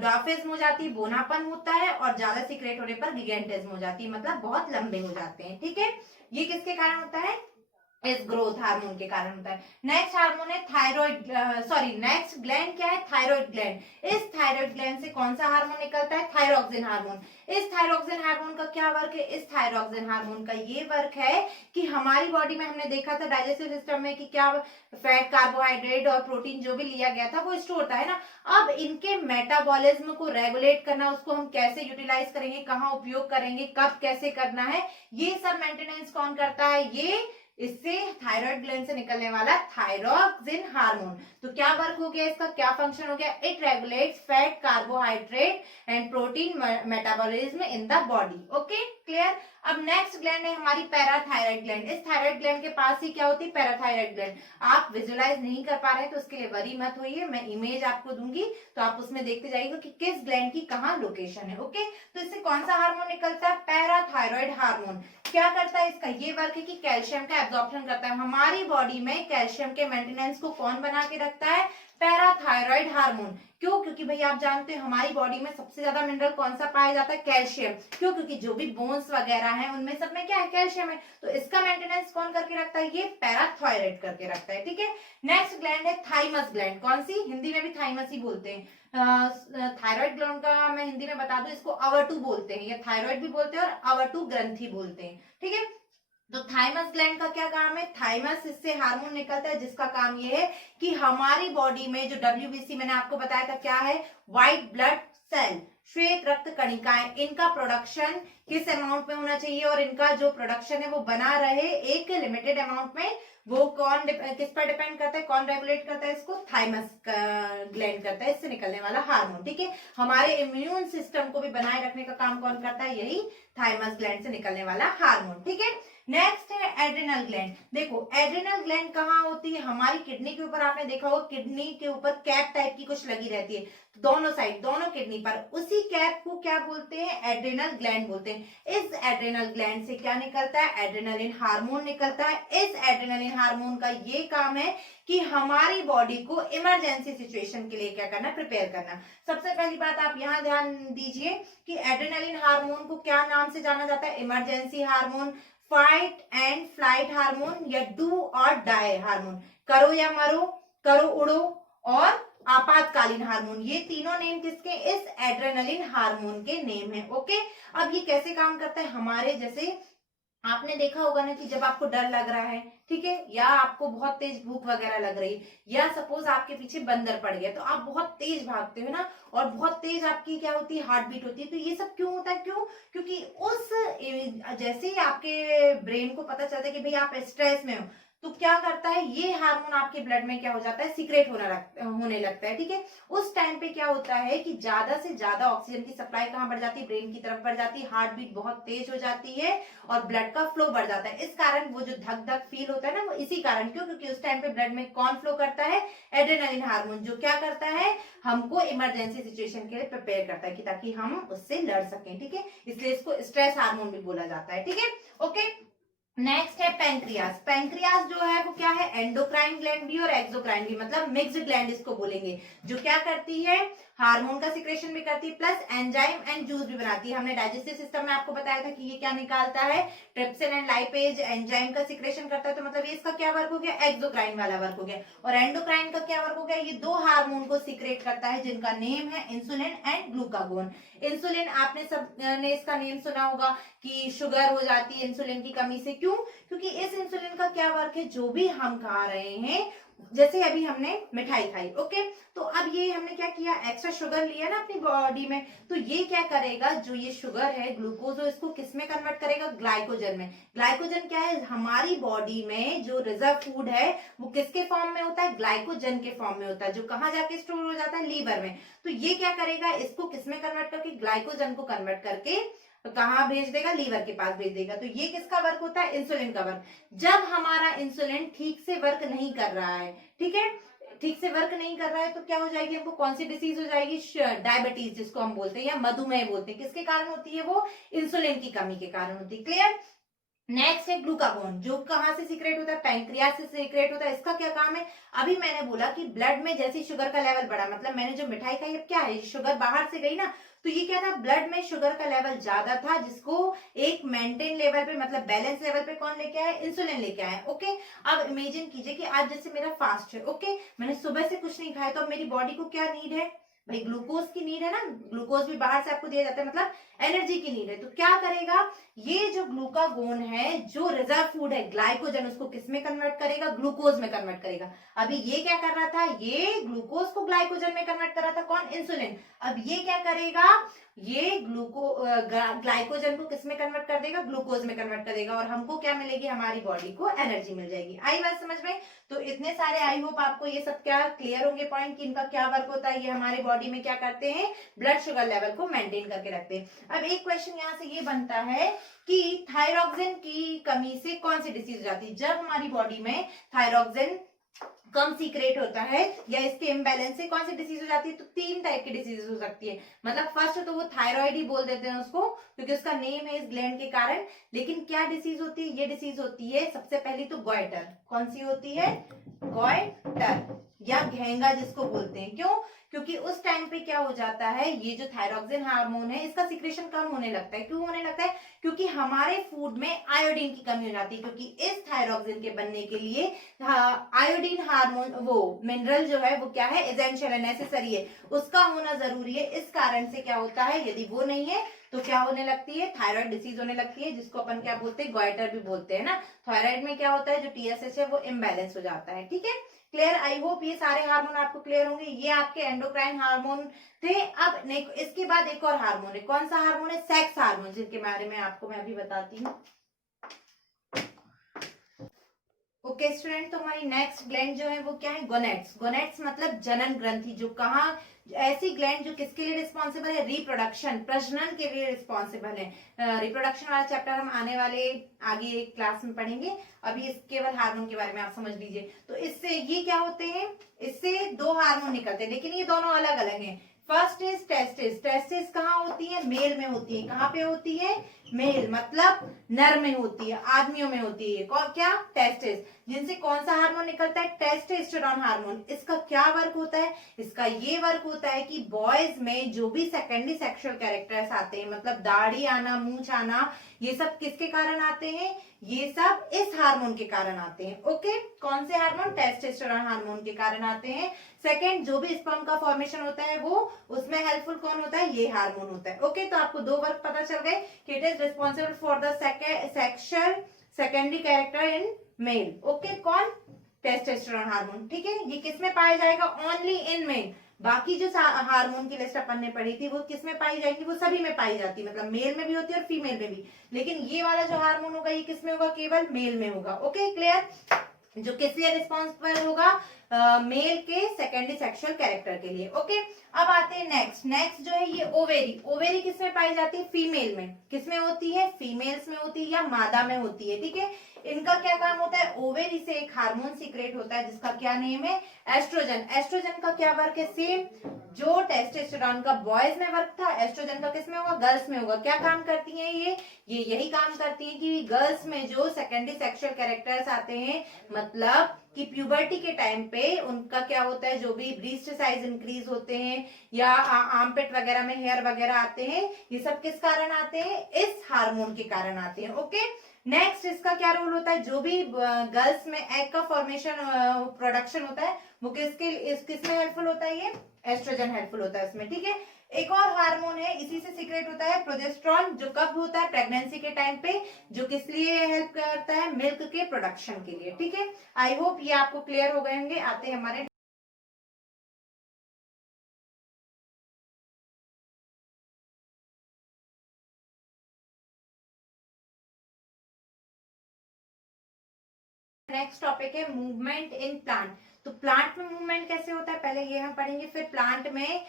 डॉर्फिज्म हो जाती है, बोनापन होता है, और ज्यादा सीक्रेट होने पर गिगेंटिज्म हो जाती है, मतलब बहुत लंबे हो जाते हैं, ठीक है। ये किसके कारण होता है, इस ग्रोथ हार्मोन के कारण होता है। नेक्स्ट हार्मोन है थायराइड, सॉरी नेक्स्ट ग्लैंड क्या है, थायराइड ग्लैंड। इस थायराइड ग्लैंड से कौन सा हार्मोन निकलता है, थायरोक्सिन हार्मोन। इस थायरोक्सिन हार्मोन का क्या वर्क है, इस थायरोक्सिन हार्मोन का ये वर्क है कि हमारी बॉडी में हमने देखा था डाइजेस्टिव सिस्टम में कि क्या फैट, कार्बोहाइड्रेट और प्रोटीन जो भी लिया गया था वो स्टोर होता है ना। अब इनके मेटाबॉलिज्म को रेगुलेट करना, उसको हम कैसे यूटिलाइज करेंगे, कहाँ उपयोग करेंगे, कब कैसे करना है, ये सब मेंटेनेंस कौन करता है, ये इससे थायराइड ग्लैंड से निकलने वाला थायरोक्सिन हार्मोन। तो क्या वर्क हो गया इसका, क्या फंक्शन हो गया, it regulates fat, carbohydrate and protein metabolism in the body, okay, clear. अब नेक्स्ट ग्लैंड है हमारी पैराथायराइड ग्लैंड। इस थायराइड ग्लैंड के पास ही क्या होती है, पैराथायराइड ग्लैंड। आप विजुअलाइज नहीं कर पा रहे हैं तो उसके लिए वरी मत होइए, मैं इमेज आपको दूंगी तो आप उसमें देखते जाइएगा कि किस ग्लैंड की कहाँ लोकेशन है, ओके। तो इससे कौन सा हार्मोन निकलता है, पैराथायराइड हार्मोन। क्या करता है, इसका ये वर्क है कि कैल्शियम का एब्जॉर्प्शन करता है। हमारी बॉडी में कैल्शियम के मेंटेनेंस को कौन बना के रखता है, पैराथायराइड हार्मोन। क्यों, क्योंकि भाई आप जानते हैं हमारी बॉडी में सबसे ज्यादा मिनरल कौन सा पाया जाता है, कैल्शियम। क्यों, क्योंकि जो भी बोन्स वगैरह हैं उनमें सब में क्या है, कैल्शियम है। तो इसका मेंटेनेंस कौन करके रखता है, ये पैराथायराइड करके रखता है, ठीक है। नेक्स्ट ग्लैंड है थाइमस ग्लैंड। कौन सी, हिंदी में भी थाइमस ही बोलते हैं। थायराइड ग्लैंड का मैं हिंदी में बता दूं, इसको अवटु बोलते हैं, या थायराइड भी बोलते हैं और अवटु ग्रंथि बोलते हैं, ठीक है। तो थाइमस ग्लैंड का क्या काम है, थाइमस इससे हार्मोन निकलता है जिसका काम ये है कि हमारी बॉडी में जो WBC मैंने आपको बताया था क्या है, व्हाइट ब्लड सेल, श्वेत रक्त कणिकाएं, इनका प्रोडक्शन किस अमाउंट में होना चाहिए और इनका जो प्रोडक्शन है वो बना रहे एक लिमिटेड अमाउंट में, वो कौन किस पर डिपेंड करता है, कौन रेगुलेट करता है इसको, थाइमस ग्लैंड करता है, इससे निकलने वाला हार्मोन। ठीक है, हमारे इम्यून सिस्टम को भी बनाए रखने का काम कौन करता है, यही थाइमस ग्लैंड से निकलने वाला हार्मोन। ठीक है, नेक्स्ट है एड्रिनल ग्लैंड। देखो एड्रिनल ग्लैंड कहाँ होती है, हमारी किडनी के ऊपर, आपने देखा होगा किडनी के ऊपर कैप टाइप की कुछ लगी रहती है, दोनों साइड, दोनों किडनी पर, उसी कैप को क्या बोलते हैं, एड्रिनल ग्लैंड बोलते हैं। इस एड्रिनल ग्लैंड से क्या निकलता है, एड्रेनालिन हार्मोन निकलता है। इस एड्रेनालिन हार्मोन का ये काम है कि हमारी बॉडी को इमरजेंसी सिचुएशन के लिए क्या करना, प्रिपेयर करना। सबसे पहली बात आप यहाँ ध्यान दीजिए कि एड्रेनालिन हार्मोन को क्या नाम से जाना जाता है, emergency hormone, fight and flight hormone, या डू और डाई हार्मोन, करो या मरो, करो उड़ो, और आपातकालीन हार्मोन, ये तीनों नेम किसके, इस एड्रेनालिन हार्मोन के नेम है। ओके, अब ये कैसे काम करता है, हमारे जैसे आपने देखा होगा ना कि जब आपको डर लग रहा है, ठीक है, या आपको बहुत तेज भूख वगैरह लग रही, या सपोज आपके पीछे बंदर पड़ गया, तो आप बहुत तेज भागते हो ना, और बहुत तेज आपकी क्या होती है, हार्ट बीट होती है। तो ये सब क्यों होता है, क्यों, क्योंकि उस जैसे ही आपके ब्रेन को पता चलता है कि भाई आप स्ट्रेस में हो, तो क्या करता है, ये हार्मोन आपके ब्लड में क्या हो जाता है, सीक्रेट होने लगता है। ठीक है, उस टाइम पे क्या होता है कि ज्यादा से ज्यादा ऑक्सीजन की सप्लाई कहाँ बढ़ जाती है, ब्रेन की तरफ बढ़ जाती है, हार्ट बीट बहुत तेज हो जाती है और ब्लड का फ्लो बढ़ जाता है। इस कारण वो जो धक धक फील होता है ना, वो इसी कारण, क्यों, क्योंकि उस टाइम पे ब्लड में कौन फ्लो करता है, एड्रेनालिन हार्मोन, जो क्या करता है, हमको इमरजेंसी सिचुएशन के लिए प्रिपेयर करता है कि ताकि हम उससे लड़ सकें। ठीक है, इसलिए इसको स्ट्रेस हार्मोन भी बोला जाता है। ठीक है, ओके, नेक्स्ट है पैंक्रियास। पैंक्रियास जो है वो क्या है, एंडोक्राइन ग्लैंड भी और एक्सोक्राइन भी, मतलब मिक्स्ड ग्लैंड इसको बोलेंगे, जो क्या करती है, हार्मोन का सिक्रेशन भी करती है, प्लस एंजाइम एंड जूस भी बनाती है। हमने डाइजेस्टिव सिस्टम में आपको बताया था कि ये क्या निकालता है, ट्रिप्सिन एंड लाइपेज, एंजाइम का सिक्रेशन करता है। तो मतलब ये इसका क्या वर्क हो गया, एक्सोक्राइन वाला वर्क हो गया। और एंडोक्राइन का क्या वर्क हो गया, ये दो हार्मोन को सिक्रेट करता है जिनका नेम है इंसुलिन एंड ग्लूकागोन। इंसुलिन, आपने सब ने इसका नेम सुना होगा कि शुगर हो जाती है इंसुलिन की कमी से, क्यों, क्योंकि इस इंसुलिन का क्या वर्क है, जो भी हम खा रहे हैं, जैसे अभी हमने मिठाई खाई, ओके, तो अब ये हमने क्या किया, एक्स्ट्रा शुगर लिया ना अपनी बॉडी में, तो ये क्या करेगा, जो ये शुगर है ग्लूकोज, इसको किस में कन्वर्ट करेगा, ग्लाइकोजन में। ग्लाइकोजन क्या है, हमारी बॉडी में जो रिजर्व फूड है वो किसके फॉर्म में होता है, ग्लाइकोजन के फॉर्म में होता है, जो कहाँ जाके स्टोर हो जाता है, लीवर में। तो ये क्या करेगा, इसको किस में कन्वर्ट करके, ग्लाइकोजन को कन्वर्ट करके तो कहाँ भेज देगा, लीवर के पास भेज देगा। तो ये किसका वर्क होता है, इंसुलिन का वर्क। जब हमारा इंसुलिन ठीक से वर्क नहीं कर रहा है, ठीक है, ठीक से वर्क नहीं कर रहा है, तो क्या हो जाएगी, हमको कौन सी डिसीज हो जाएगी, डायबिटीज जिसको हम बोलते हैं, या मधुमेह बोलते हैं। किसके कारण होती है वो, इंसुलिन की कमी के कारण होती है। क्लियर। नेक्स्ट है ग्लूकागोन, जो कहां से सीक्रेट होता है, पैंक्रियास से सीक्रेट होता है। इसका क्या काम है, अभी मैंने बोला कि ब्लड में जैसे शुगर का लेवल बढ़ा, मतलब मैंने जो मिठाई खाई, अब क्या है, शुगर बाहर से गई ना, तो ये क्या था, ब्लड में शुगर का लेवल ज्यादा था, जिसको एक मेंटेन लेवल पे, मतलब बैलेंस लेवल पे कौन लेके आया, इंसुलिन लेके आया। ओके, अब इमेजिन कीजिए कि आज जैसे मेरा फास्ट है, ओके, मैंने सुबह से कुछ नहीं खाया, तो अब मेरी बॉडी को क्या नीड है, भाई ग्लूकोज की नीड है ना, ग्लूकोज भी बाहर से आपको दिया जाता है, मतलब एनर्जी की नीड है। तो क्या करेगा, ये जो ग्लूकागोन है, जो रिजर्व फूड है ग्लाइकोजन, उसको किस में कन्वर्ट करेगा, ग्लूकोज में कन्वर्ट करेगा। अभी ये क्या कर रहा था, ये ग्लूकोज को ग्लाइकोजन में कन्वर्ट कर रहा था, कौन, इंसुलिन। अब ये क्या करेगा, ये ग्लाइकोजन को किस में कन्वर्ट कर देगा, ग्लूकोज में कन्वर्ट कर देगा, और हमको क्या मिलेगी, हमारी बॉडी को एनर्जी मिल जाएगी। आई बात समझ में। तो इतने सारे, आई होप आपको ये सब क्या क्लियर होंगे पॉइंट कि इनका क्या वर्क होता है, ये हमारे बॉडी में क्या करते हैं, ब्लड शुगर लेवल को मेंटेन करके रखते हैं। अब एक क्वेश्चन यहाँ से ये बनता है कि थायरॉक्सिन की कमी से कौन सी डिसीज हो जाती है। जब हमारी बॉडी में थायरॉक्सिन कम सीक्रेट होता है या इसके इम्बैलेंस से कौन सी डिसीज हो जाती है, तो तीन टाइप की डिसीज हो सकती है। मतलब फर्स्ट तो वो थायराइड ही बोल देते हैं उसको, क्योंकि उसका नेम है इस ग्लैंड के कारण। लेकिन क्या डिसीज होती है, ये डिसीज होती है सबसे पहली तो गॉइटर। कौन सी होती है, गॉइटर या घेंगा जिसको बोलते हैं। क्यों, क्योंकि उस टाइम पे क्या हो जाता है, ये जो थायरॉक्सिन हार्मोन है इसका सिक्रेशन कम होने लगता है। क्यों होने लगता है, क्योंकि हमारे फूड में आयोडीन की कमी हो जाती है, क्योंकि इस थायरॉक्सिन के बनने के लिए आयोडीन हार्मोन, वो मिनरल जो है वो क्या है, एसेंशियल है, नेसेसरी है, उसका होना जरूरी है। इस कारण से क्या होता है, यदि वो नहीं है तो क्या होने लगती है, थायराइड डिसीज होने लगती है, जिसको अपन क्या बोलते हैं, गॉइटर भी बोलते हैं ना। थायराइड में क्या होता है, जो TSH है वो इम्बैलेंस हो जाता है। ठीक है, क्लियर? आई होप ये सारे हार्मोन आपको क्लियर होंगे। ये आपके एंडोक्राइन हार्मोन थे। अब इसके बाद एक और हार्मोन है, कौन सा हार्मोन है, सेक्स हार्मोन, जिनके बारे में आपको मैं अभी बताती हूँ। ओके स्टूडेंट, तो हमारी नेक्स्ट ग्लैंड जो है वो क्या है, गोनेट्स। गोनेट्स मतलब जनन ग्रंथि, जो कहाँ, ऐसी ग्लैंड जो किसके लिए रिस्पॉन्सिबल है, रिप्रोडक्शन, प्रजनन के लिए रिस्पॉन्सिबल है। रिप्रोडक्शन वाला चैप्टर हम आने वाले आगे क्लास में पढ़ेंगे। अभी इस केवल हार्मोन के बारे में आप समझ लीजिए। तो इससे ये क्या होते हैं, इससे दो हार्मोन निकलते हैं, लेकिन ये दोनों अलग अलग हैं। First is testis. टेस्टिस कहाँ होती है, मेल में होती है। कहाँ पे होती है, मेल मतलब नर में होती है, आदमियों में होती है। कौन, क्या, टेस्टिस, जिनसे कौन सा हार्मोन निकलता है, टेस्टोस्टेरोन हार्मोन। इसका क्या वर्क होता है, इसका ये वर्क होता है कि बॉयज में जो भी सेकेंडरी सेक्सुअल कैरेक्टर्स आते हैं, मतलब दाढ़ी आना, मूंछ आना, ये सब किसके कारण आते हैं, ये सब इस हार्मोन के कारण आते हैं। ओके, कौन से हार्मोन, टेस्टोस्टेरोन हार्मोन के कारण आते हैं। सेकंड, जो भी स्पर्म का फॉर्मेशन होता है वो उसमें हेल्पफुल कौन होता है, ये हार्मोन होता है। ओके, तो आपको दो वर्क पता चल गए कि it is responsible for the sexual secondary character in male. Okay, कौन, टेस्टोस्टेरोन हार्मोन। ठीक है, ये किस में पाया जाएगा, ओनली इन मेल। बाकी जो हार्मोन की लिस्ट अपन ने पढ़ी थी वो किस में पाई जाएगी, वो सभी में पाई जाती है, मतलब मेल में भी होती है और फीमेल में भी। लेकिन ये वाला जो हार्मोन होगा ये किस में होगा, केवल मेल में होगा। Okay, clear? जो किस लिए रिस्पॉन्सिबल होगा, मेल के सेकेंडरी सेक्सुअल कैरेक्टर के लिए। ओके, अब आते हैं नेक्स्ट। नेक्स्ट जो है ये ओवेरी। ओवेरी किसमें पाई जाती है, फीमेल में। किसमें होती है, फीमेल्स में होती है या मादा में होती है। ठीक है, इनका क्या काम होता है, ओवेरी से एक हार्मोन सीक्रेट होता है जिसका क्या नेम है, एस्ट्रोजन। एस्ट्रोजन का क्या वर्क है, सेम जो टेस्टोस्टेरोन का बॉयज में वर्क था, एस्ट्रोजन का किसमें होगा, गर्ल्स में होगा। क्या काम करती हैं ये यही काम करती हैं कि गर्ल्स में जो सेकेंडरी सेक्सुअल कैरेक्टर्स आते हैं, मतलब कि प्यूबर्टी के टाइम पे उनका क्या होता है, जो भी ब्रीस्ट साइज इंक्रीज होते हैं या आर्मपिट वगैरह में हेयर वगैरह आते हैं, ये सब किस कारण आते हैं, इस हार्मोन के कारण आते हैं। ओके, नेक्स्ट इसका क्या रोल होता है, जो भी गर्ल्स में एग का फॉर्मेशन प्रोडक्शन होता है वो किसमें हेल्पफुल होता है, ये एस्ट्रोजन हेल्पफुल होता है इसमें। ठीक है, एक और हार्मोन है, इसी से सीक्रेट होता है, प्रोजेस्टेरोन, जो कब होता है, प्रेगनेंसी के टाइम पे, जो किस लिए हेल्प करता है, मिल्क के प्रोडक्शन के लिए। ठीक है, आई होप ये आपको क्लियर हो गए होंगे। आते हैं हमारे नेक्स्ट टॉपिक है मूवमेंट इन प्लांट। तो प्लांट में मूवमेंट कैसे होता है, पहले ये हम पढ़ेंगे, फिर प्लांट में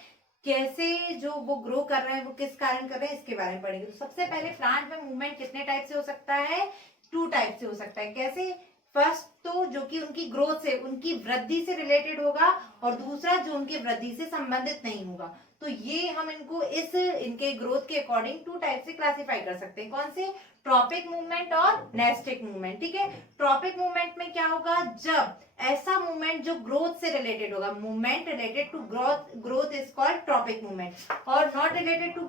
कैसे जो वो ग्रो कर रहे हैं वो किस कारण कर रहे हैं इसके बारे में पढ़ेंगे। तो सबसे पहले प्लांट में मूवमेंट कितने टाइप से हो सकता है, टू टाइप से हो सकता है। कैसे, फर्स्ट तो जो कि उनकी ग्रोथ से, उनकी वृद्धि से रिलेटेड होगा, और दूसरा जो उनकी वृद्धि से संबंधित नहीं होगा। तो ये हम इनको इनके ग्रोथ के अकॉर्डिंग टू टाइप से क्लासिफाई कर सकते हैं। कौन से, ट्रॉपिक मूवमेंट और नेस्टिक मूवमेंट। ठीक है, ट्रॉपिक मूवमेंट में क्या होगा, जब ऐसा मूवमेंट जो ग्रोथ से रिलेटेड होगा, movement related to growth is called tropic movement, और not related to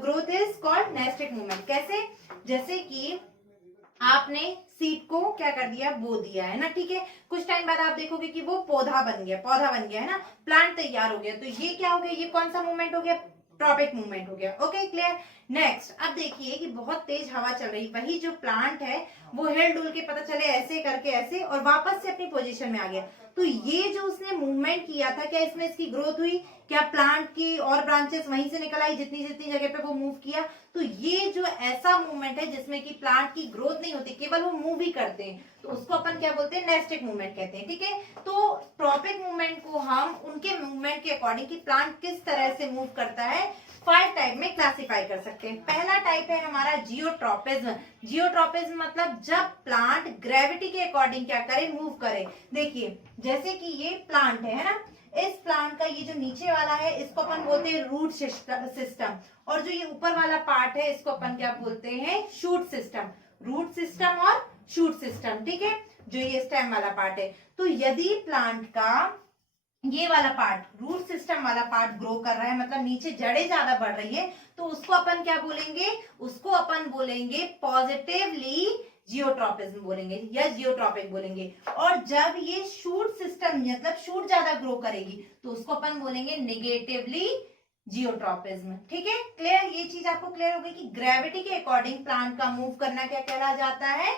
growth is called nastic movement. कैसे, जैसे कि आपने सीड को क्या कर दिया, बो दिया है ना। ठीक है, कुछ टाइम बाद आप देखोगे कि वो पौधा बन गया है ना, प्लांट तैयार हो गया। तो ये क्या हो गया, ये कौन सा मूवमेंट हो गया, ट्रॉपिक मूवमेंट हो गया। Okay, clear? नेक्स्ट, अब देखिए कि बहुत तेज हवा चल रही, वही जो प्लांट है वो हिल डुल के पता चले ऐसे करके ऐसे और वापस से अपनी पोजीशन में आ गया। तो ये जो उसने मूवमेंट किया था, क्या इसमें इसकी ग्रोथ हुई, क्या प्लांट की और ब्रांचेस वहीं से निकल आई जितनी जितनी जगह पे वो मूव किया। तो ये जो ऐसा मूवमेंट है जिसमें कि प्लांट की ग्रोथ नहीं होती, केवल वो मूव ही करते हैं, तो उसको अपन क्या बोलते हैं, नेस्टिक मूवमेंट कहते हैं। ठीक है, तो ट्रॉपिक मूवमेंट को हम उनके मूवमेंट के अकॉर्डिंग कि प्लांट किस तरह से मूव करता है 5 टाइप में क्लासिफाई कर सकते हैं। पहला टाइप है हमारा जियोट्रॉपिज्म। जियोट्रॉपिज्म मतलब जब प्लांट ग्रेविटी के अकॉर्डिंग क्या करे, मूव करे। देखिए जैसे कि ये प्लांट है ना, इस प्लांट का ये जो नीचे वाला है इसको अपन बोलते हैं रूट सिस्टम, और जो ये ऊपर वाला पार्ट है इसको अपन क्या बोलते हैं, शूट सिस्टम। रूट सिस्टम और शूट सिस्टम। ठीक है, जो ये स्टेम वाला पार्ट है। तो यदि प्लांट का ये वाला पार्ट, रूट सिस्टम वाला पार्ट ग्रो कर रहा है, मतलब नीचे जड़ें ज्यादा बढ़ रही है, तो उसको अपन क्या बोलेंगे, उसको अपन बोलेंगे पॉजिटिवली जियोट्रॉपिज्म बोलेंगे या जियोट्रॉपिक बोलेंगे। और जब ये शूट सिस्टम मतलब शूट ज्यादा ग्रो करेगी तो उसको अपन बोलेंगे नेगेटिवली जियोट्रॉपिज्म। ठीक है, क्लियर, ये चीज आपको क्लियर हो गई कि ग्रेविटी के अकॉर्डिंग प्लांट का मूव करना क्या कहला जाता है,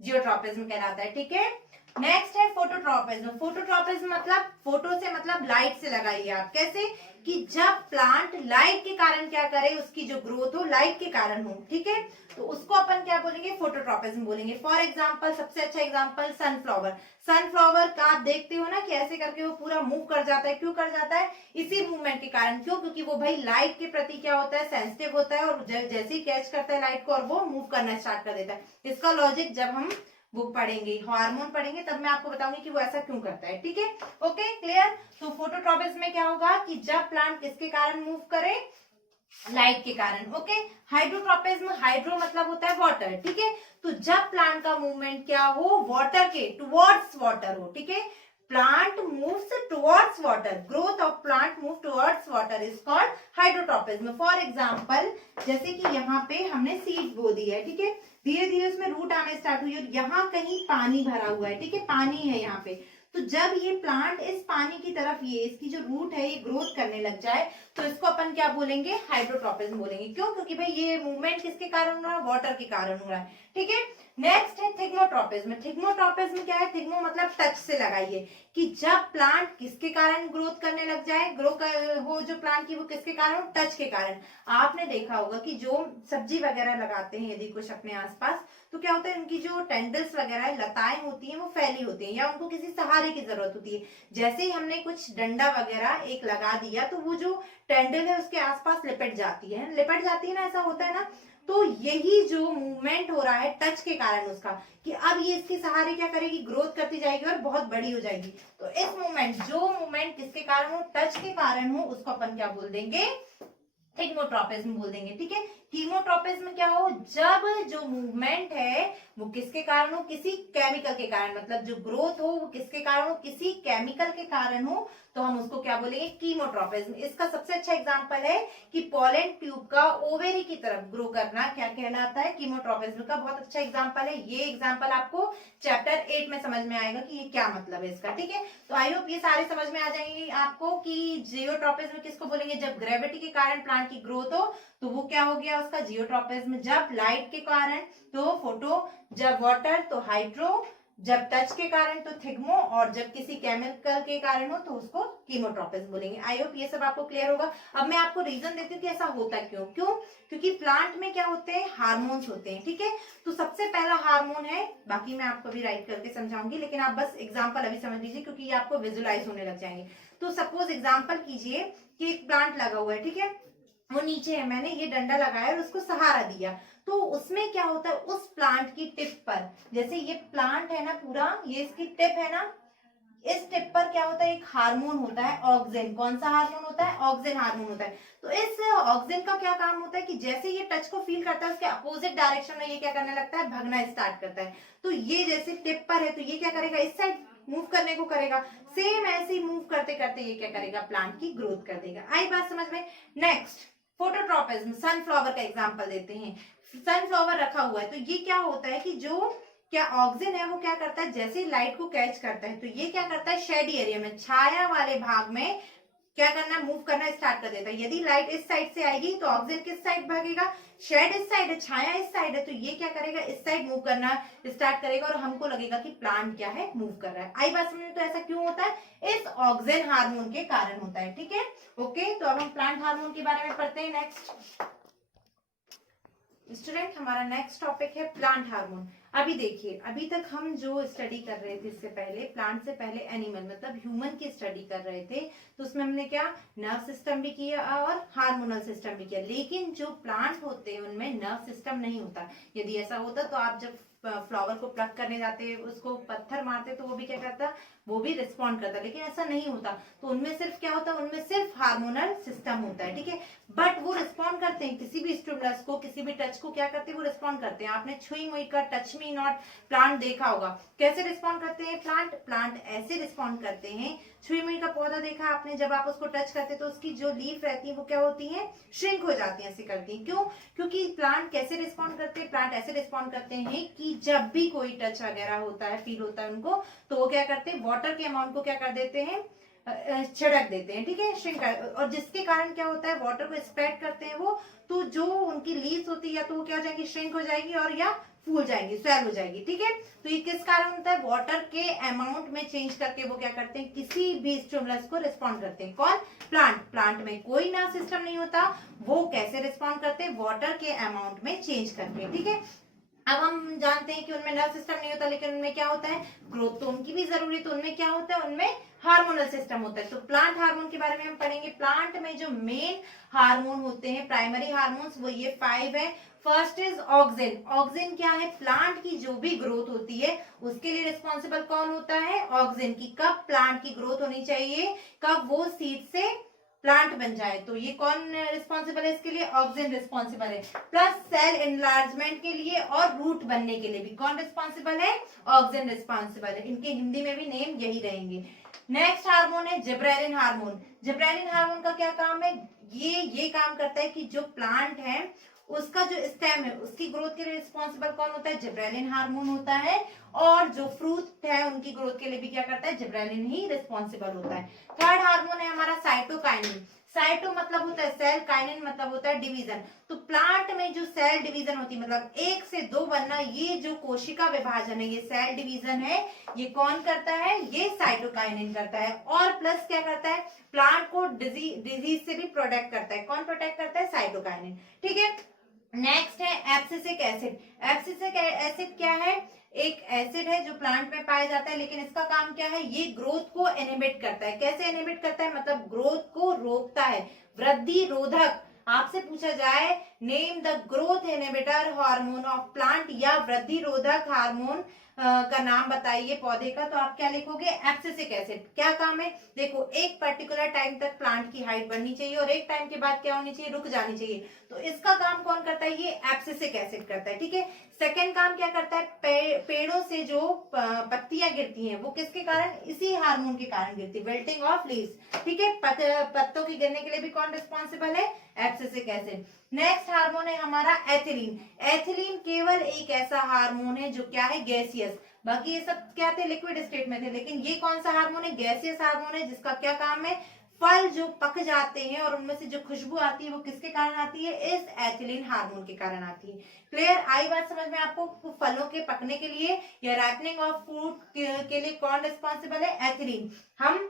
जियोट्रॉपिज्म कहलाता है। ठीक है, नेक्स्ट है फोटोट्रॉपिज्म। फोटोट्रॉपिज्म मतलब फोटो से मतलब लाइट से लगाइए आप, कैसे कि जब प्लांट लाइट के कारण क्या करे, उसकी जो ग्रोथ हो लाइट के कारण हो। ठीक है, तो उसको अपन क्या बोलेंगे, फोटोट्रॉपिज्म बोलेंगे। फॉर एग्जांपल, सबसे अच्छा एग्जांपल सनफ्लावर। सनफ्लावर का आप देखते हो ना कि ऐसे करके वो पूरा मूव कर जाता है, क्यों कर जाता है, इसी मूवमेंट के कारण। क्यों, क्योंकि वो भाई लाइट के प्रति क्या होता है, सेंसिटिव होता है, और जैसे ही कैच करता है लाइट को और वो मूव करना स्टार्ट कर देता है। इसका लॉजिक जब हम बुक पढ़ेंगे, हार्मोन पढ़ेंगे, तब मैं आपको बताऊंगी कि वो ऐसा क्यों करता है। ठीक है, ओके, क्लियर। तो फोटोट्रॉपिज्म में क्या होगा कि जब प्लांट किसके कारण मूव करे, लाइट के कारण। ओके, हाइड्रोट्रॉपिज्म, हाइड्रो मतलब होता है वाटर। ठीक है, तो जब प्लांट का मूवमेंट क्या हो, वाटर के टुवर्ड्स वाटर हो। ठीक है, plant moves towards water, growth of plant move towards water is called hydrotropism. For example, जैसे कि यहाँ पे हमने सीड बो दी है। ठीक है, धीरे धीरे उसमें रूट आने स्टार्ट हुई और यहाँ कहीं पानी भरा हुआ है। ठीक है, पानी है यहाँ पे, तो जब ये प्लांट इस पानी की तरफ, ये इसकी जो रूट है ये ग्रोथ करने लग जाए, तो इसको अपन क्या बोलेंगे, हाइड्रोट्रॉपिज्म बोलेंगे। क्यों, क्योंकि भाई ये मूवमेंट किसके कारण हो रहा है, वाटर के कारण हो रहा है। ठीक है, नेक्स्ट है थिग्मोट्रॉपिज्म। थिग्मोट्रॉपिज्म क्या है, थिग्मो मतलब टच से लगाइए, कि जब प्लांट किसके कारण ग्रोथ करने लग जाए, हो जो प्लांट की वो किसके कारण, टच के कारण। आपने देखा होगा कि जो सब्जी वगैरह लगाते हैं यदि कुछ अपने आसपास, तो क्या होता है, उनकी जो टेंडल्स वगैरह लताएं होती हैं वो फैली होती हैं, या उनको किसी सहारे की जरूरत होती है। जैसे ही हमने कुछ डंडा वगैरह एक लगा दिया, तो वो जो टेंडल है उसके आसपास लिपट जाती है, ना, ऐसा होता है ना। तो यही जो मूवमेंट हो रहा है टच के कारण उसका, कि अब ये इसके सहारे क्या करेगी, ग्रोथ करती जाएगी और बहुत बड़ी हो जाएगी। तो इस मूवमेंट, जो मूवमेंट किसके कारण हो, टच के कारण हो, उसको अपन क्या बोल देंगे, थिग्मोट्रॉपिज्म बोल देंगे। ठीक है, कीमोट्रॉपिज्म क्या हो, जब जो मूवमेंट है वो किसके कारण हो, किसी केमिकल के कारण, मतलब जो ग्रोथ हो वो किसके कारण हो, किसी केमिकल के कारण हो, तो हम उसको क्या बोलेंगे, कीमोट्रॉपिज्म। इसका सबसे अच्छा एग्जांपल है कि पोलन ट्यूब का ओवेरी की तरफ ग्रो करना क्या कहलाता है, कीमोट्रॉपिज्म का बहुत अच्छा एग्जांपल है। ये एग्जांपल आपको चैप्टर 8 में समझ में आएगा कि ये क्या मतलब है इसका। ठीक है, तो आई होप ये सारे समझ में आ जाएंगे आपको कि जियोट्रॉपिज्म किसको बोलेंगे, जब ग्रेविटी के कारण प्लांट की ग्रोथ हो तो वो क्या हो गया उसका, जियोट्रॉपिज्म। जब लाइट के कारण तो फोटो, जब वाटर तो हाइड्रो, जब टच के कारण तो थिग्मो, और जब किसी केमिकल के कारण हो तो उसको कीमोट्रॉपिज्म बोलेंगे। आई होप ये सब आपको क्लियर होगा। अब मैं आपको रीजन देती हूँ कि ऐसा होता क्यों। क्योंकि प्लांट में क्या होते हैं, हार्मोन्स होते हैं। ठीक है, तो सबसे पहला हार्मोन है, बाकी मैं आपको भी राइट करके समझाऊंगी, लेकिन आप बस एग्जाम्पल अभी समझ लीजिए क्योंकि ये आपको विजुअलाइज होने लग जाएंगे। तो सपोज एग्जाम्पल कीजिए कि एक प्लांट लगा हुआ है। ठीक है, वो नीचे है, मैंने ये डंडा लगाया और उसको सहारा दिया, तो उसमें क्या होता है, उस प्लांट की टिप पर, जैसे ये प्लांट है ना पूरा, ये इसकी टिप है ना, इस टिप पर क्या होता है, एक हार्मोन होता है ऑक्सिन। कौन सा हार्मोन होता है, ऑक्सिन हार्मोन होता है। तो इस ऑक्सिन का क्या काम होता है कि जैसे ये टच को फील करता है, उसके अपोजिट डायरेक्शन में ये क्या करने लगता है, भगना स्टार्ट करता है। तो ये जैसे टिप पर है तो ये क्या करेगा, इस साइड मूव करने को करेगा, सेम ऐसे ही मूव करते करते ये क्या करेगा, प्लांट की ग्रोथ कर देगा। आई बात समझ में। नेक्स्ट, फोटोट्रॉपिज्म, सनफ्लावर का एग्जांपल देते हैं। सनफ्लावर रखा हुआ है, तो ये क्या होता है कि जो क्या ऑक्सिन है वो क्या करता है, जैसे लाइट को कैच करता है तो ये क्या करता है, शेडी एरिया में, छाया वाले भाग में क्या करना, मूव करना स्टार्ट कर देता है। यदि लाइट इस साइड से आएगी तो ऑक्सिन किस साइड भागेगा, शेड इस साइड है, छाया इस साइड है, तो ये क्या करेगा, इस साइड मूव करना स्टार्ट करेगा और हमको लगेगा कि प्लांट क्या है, मूव कर रहा है। आई बात समझ में। तो ऐसा क्यों होता है, इस ऑक्सिन हार्मोन के कारण होता है। ठीक है, ओके, तो अब हम प्लांट हार्मोन के बारे में पढ़ते हैं। नेक्स्ट स्टूडेंट, हमारा नेक्स्ट टॉपिक है प्लांट हार्मोन। अभी देखिए, अभी तक हम जो स्टडी कर रहे थे, इससे पहले प्लांट से पहले एनिमल मतलब ह्यूमन की स्टडी कर रहे थे, तो उसमें हमने क्या, नर्व सिस्टम भी किया और हार्मोनल सिस्टम भी किया। लेकिन जो प्लांट होते हैं उनमें नर्व सिस्टम नहीं होता। यदि ऐसा होता तो आप जब फ्लावर को प्लक करने जाते, उसको पत्थर मारते, तो वो भी क्या करता, वो भी रिस्पॉन्ड करता, लेकिन ऐसा नहीं होता। तो उनमें सिर्फ क्या होता है, उनमें सिर्फ हार्मोनल सिस्टम होता है। ठीक है, बट वो रिस्पॉन्ड करते हैं किसी भी स्टिमुलस को, किसी भी टच को, क्या करते हैं, वो रिस्पॉन्ड करते हैं। आपने छुई मुई का टच मी नॉट प्लांट देखा होगा, कैसे रिस्पॉन्ड करते हैं प्लांट ऐसे रिस्पॉन्ड करते हैं। छुई मुई का पौधा देखा आपने, जब आप उसको टच करते हैं तो उसकी जो लीफ रहती है वो क्या होती है, श्रिंक हो जाती है, सिकड़ती हैं। क्यों, क्योंकि प्लांट कैसे रिस्पॉन्ड करते हैं, प्लांट ऐसे रिस्पॉन्ड करते हैं कि जब भी कोई टच वगैरह होता है, फील होता है उनको, तो वो क्या करते हैं, वाटर के अमाउंट को क्या कर देते हैं, छिड़क देते हैं, ठीक है, श्रिंक और जिसके कारण क्या होता है वाटर को स्प्रेड करते हैं वो, तो जो उनकी लीव्स होती है या तो वो क्या हो जाएंगी, श्रिंक हो जाएगी और या फूल जाएंगी, स्वेल हो जाएगी, ठीक है। तो ये किस कारण होता है, वाटर के अमाउंट में चेंज करके वो क्या करते हैं, किसी भी स्टिमुलस को रिस्पॉन्ड करते हैं। कौन, प्लांट में कोई नर्व सिस्टम नहीं होता, वो कैसे रिस्पॉन्ड करते हैं, वाटर के अमाउंट में चेंज करके, ठीक है। अब हम जानते हैं कि उनमें नर्व सिस्टम नहीं होता, लेकिन उनमें क्या होता है, ग्रोथ तो उनकी भी जरूरी है, तो उनमें क्या होता है, उनमें हार्मोनल सिस्टम होता है। तो प्लांट हार्मोन के बारे में हम पढ़ेंगे। प्लांट में जो मेन हार्मोन होते हैं, प्राइमरी हार्मोन्स, वो ये 5 है। First is auxin. ऑक्सिन क्या है, प्लांट की जो भी ग्रोथ होती है उसके लिए रिस्पॉन्सिबल कौन होता है, ऑक्सिन की। कब प्लांट की ग्रोथ होनी चाहिए, कब वो सीड से प्लांट बन जाए, तो ये कौन रिस्पॉन्सिबल है इसके लिए, ऑक्सिन रिस्पॉन्सिबल है। प्लस सेल एनलार्जमेंट के लिए और रूट बनने के लिए भी कौन रिस्पॉन्सिबल है, ऑक्सिन रिस्पॉन्सिबल है। इनके हिंदी में भी नेम यही रहेंगे। नेक्स्ट हार्मोन है जिब्रेलिन हार्मोन। जिब्रेलिन हार्मोन का क्या काम है, ये काम करता है कि जो प्लांट है उसका जो स्टेम है उसकी ग्रोथ के लिए रिस्पॉन्सिबल कौन होता है, जिब्रेलिन हार्मोन होता है। और जो फ्रूट है उनकी ग्रोथ के लिए भी क्या करता है, जिब्रेलिन ही रिस्पॉन्सिबल होता है। थर्ड हार्मोन है हमारा साइटोकाइनिन। साइटो मतलब होता है सेल, काइनिन मतलब होता है डिवीजन। तो प्लांट में जो सेल डिवीजन होती है, मतलब 1 से 2 बनना, ये जो कोशिका विभाजन है, ये सेल डिवीजन है, ये कौन करता है, ये साइटोकाइनिन करता है। और प्लस क्या करता है, प्लांट को डिजीज से भी प्रोटेक्ट करता है। कौन प्रोटेक्ट करता है, साइटोकाइनिन, ठीक है। नेक्स्ट है एब्सिसिक एसिड। एब्सिसिक एसिड क्या है, एक एसिड है जो प्लांट में पाया जाता है, लेकिन इसका काम क्या है, ये ग्रोथ को इनहिबिट करता है। कैसे इनहिबिट करता है, मतलब ग्रोथ को रोकता है, वृद्धि रोधक। आपसे पूछा जाए name the growth inhibitor hormone of plant या वृद्धि रोधक हार्मोन का नाम बताइए पौधे का, तो आप क्या लिखोगे, एब्सिसिक एसिड। क्या काम है, देखो एक पर्टिकुलर टाइम तक प्लांट की हाइट बढ़नी चाहिए और एक टाइम के बाद क्या होनी चाहिए, रुक जानी चाहिए। तो इसका काम कौन करता है, ये एब्सिसिक एसिड करता है, ठीक है। सेकेंड काम क्या करता है, पेड़ों से जो पत्तियां गिरती हैं वो किसके कारण, इसी हार्मोन के कारण गिरती है, विल्टिंग ऑफ लीव्स, ठीक है। पत्तों के गिरने के लिए भी कौन रिस्पॉन्सिबल है, एब्सिसिक एसिड। नेक्स्ट हार्मोन है हमारा एथिलीन। एथिलीन केवल एक ऐसा हार्मोन है जो क्या है, गैसियस। बाकी ये सब क्या थे, लिक्विड स्टेट में थे, लेकिन ये कौन सा हार्मोन है, गैसियस हार्मोन है, जिसका क्या काम है, फल जो पक जाते हैं और उनमें से जो खुशबू आती है वो किसके कारण आती है, इस एथिलीन हार्मोन के कारण आती है। क्लियर, आई बात समझ में आपको। फलों के पकने के लिए या राइपनिंग ऑफ फ्रूट के लिए कौन रिस्पॉन्सिबल है, एथिलीन। हम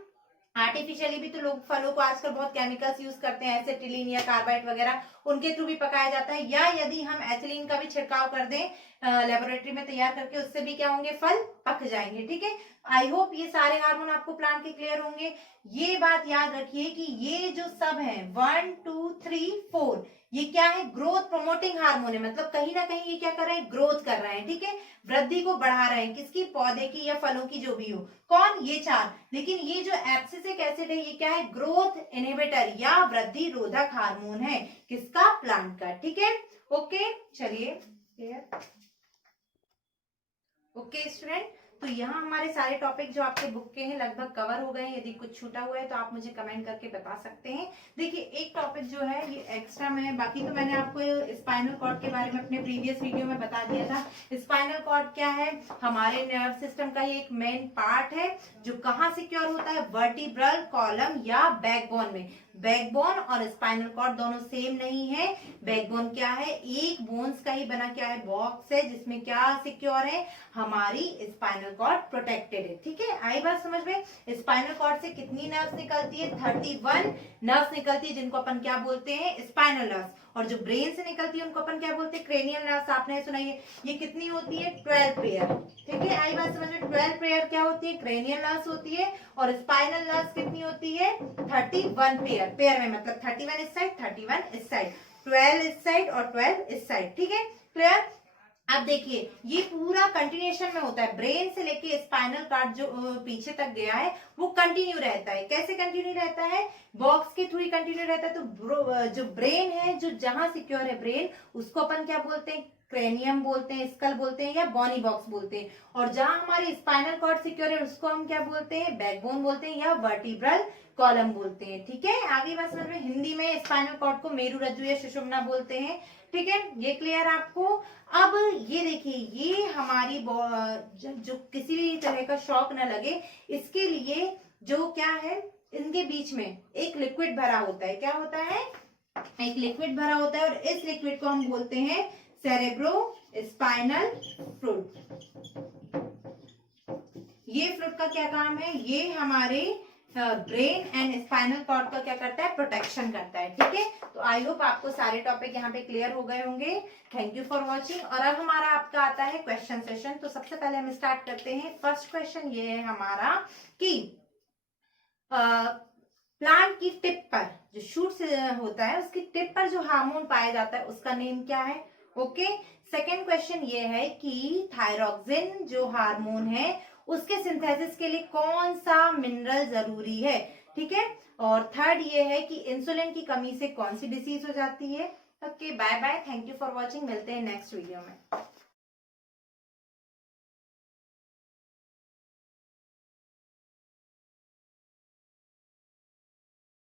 आर्टिफिशियली भी तो लोग फलों को आजकल बहुत केमिकल्स यूज करते हैं, एसिटिलीन या कार्बाइड वगैरह, उनके थ्रू भी पकाया जाता है। या यदि हम एथिलीन का भी छिड़काव कर दें लेबोरेटरी में तैयार करके, उससे भी क्या होंगे, फल पक जाएंगे, ठीक है। आई होप ये सारे हार्मोन आपको प्लांट के क्लियर होंगे। ये बात याद रखिए कि ये जो सब है 1 2 3 4, ये क्या है, ग्रोथ प्रोमोटिंग हार्मोन है, मतलब कहीं ना कहीं ये क्या कर रहे हैं, ग्रोथ कर रहे हैं, ठीक है, वृद्धि को बढ़ा रहे हैं, किसकी, पौधे की या फलों की, जो भी हो। कौन, ये 4। लेकिन ये जो एब्सिसिक एसिड है ये क्या है, ग्रोथ इनहिबिटर या वृद्धि रोधक हार्मोन है, किसका, प्लांट का, ठीक है। ओके, चलिए ओके स्टूडेंट, तो यहाँ हमारे सारे टॉपिक जो आपके बुक के हैं लगभग कवर हो गए हैं। यदि कुछ छूटा हुआ है तो आप मुझे कमेंट करके बता सकते हैं। देखिए एक टॉपिक जो है ये एक्स्ट्रा में है, बाकी तो मैंने आपको स्पाइनल कॉर्ड के बारे में अपने प्रीवियस वीडियो में बता दिया था। स्पाइनल कॉर्ड क्या है, हमारे नर्व सिस्टम का ये एक मेन पार्ट है जो कहाँ सिक्योर होता है, वर्टिब्रल कॉलम या बैकबोन में। बैकबोन और स्पाइनल कॉर्ड दोनों सेम नहीं है। बैकबोन क्या है, एक बोन्स का ही बना क्या है, बॉक्स है, जिसमें क्या सिक्योर है, हमारी स्पाइनल कॉर्ड प्रोटेक्टेड है, ठीक है। आई बात समझ में। स्पाइनल कॉर्ड से कितनी नर्व्स निकलती है, 31 नर्व्स निकलती है, जिनको अपन क्या बोलते हैं, स्पाइनल नर्व्स। और जो ब्रेन से निकलती है उनको अपन क्या बोलते हैं, क्रेनियल नर्व्स। आपने सुना ये कितनी होती है, 12 पेयर, ठीक है। आई बात समझ में। 12 पेयर क्या होती है, क्रेनियल नर्व्स होती है। और स्पाइनल नर्व्स कितनी होती है, 31 पेयर। पेयर में मतलब 31 इस साइड, 31 इस साइड, 12 इस साइड और 12 इस साइड, ठीक है। क्लियर। अब देखिए ये पूरा कंटिन्यूएशन में होता है, ब्रेन से लेके स्पाइनल कॉर्ड जो पीछे तक गया है वो कंटिन्यू रहता है। कैसे कंटिन्यू रहता है, बॉक्स के थ्रू ही कंटिन्यू रहता है। तो जो ब्रेन है, जो जहां सिक्योर है ब्रेन, उसको अपन क्या बोलते हैं, क्रेनियम बोलते हैं, स्कल बोलते हैं या बॉनी बॉक्स बोलते हैं। और जहां हमारी स्पाइनल कॉर्ड सिक्योर है उसको हम क्या बोलते हैं, बैकबोन बोलते हैं या वर्टिब्रल कॉलम बोलते हैं, ठीक है। आगे बात समझ में। हिंदी में स्पाइनल कॉर्ड को मेरुरज्जु या सुषुम्ना बोलते हैं, ठीक है। ये क्लियर आपको। अब ये देखिए, ये हमारी जो किसी भी तरह का शॉक न लगे इसके लिए जो क्या है, इनके बीच में एक लिक्विड भरा होता है। क्या होता है? एक लिक्विड भरा होता है और इस लिक्विड को हम बोलते हैं सेरेब्रो स्पाइनल फ्लूइड। ये फ्लूइड का क्या काम है? ये हमारे ब्रेन एंड स्पाइनल कॉर्ड का क्या करता है? प्रोटेक्शन करता है। ठीक है, तो आई होप आपको सारे टॉपिक यहाँ पे क्लियर हो गए होंगे। Thank you for watching. और अब हमारा आपका आता है क्वेश्चन सेशन। तो सबसे पहले हम स्टार्ट करते हैं। फर्स्ट क्वेश्चन ये है हमारा कि प्लांट की टिप पर, जो शूट होता है उसकी टिप पर जो हार्मोन पाया जाता है उसका नेम क्या है? ओके। सेकेंड क्वेश्चन ये है कि थायरॉक्सिन जो हार्मोन है उसके सिंथेसिस के लिए कौन सा मिनरल जरूरी है? ठीक है। और थर्ड ये है कि इंसुलिन की कमी से कौन सी डिसीज हो जाती है? Okay, bye bye, thank you for watching. मिलते हैं नेक्स्ट वीडियो में।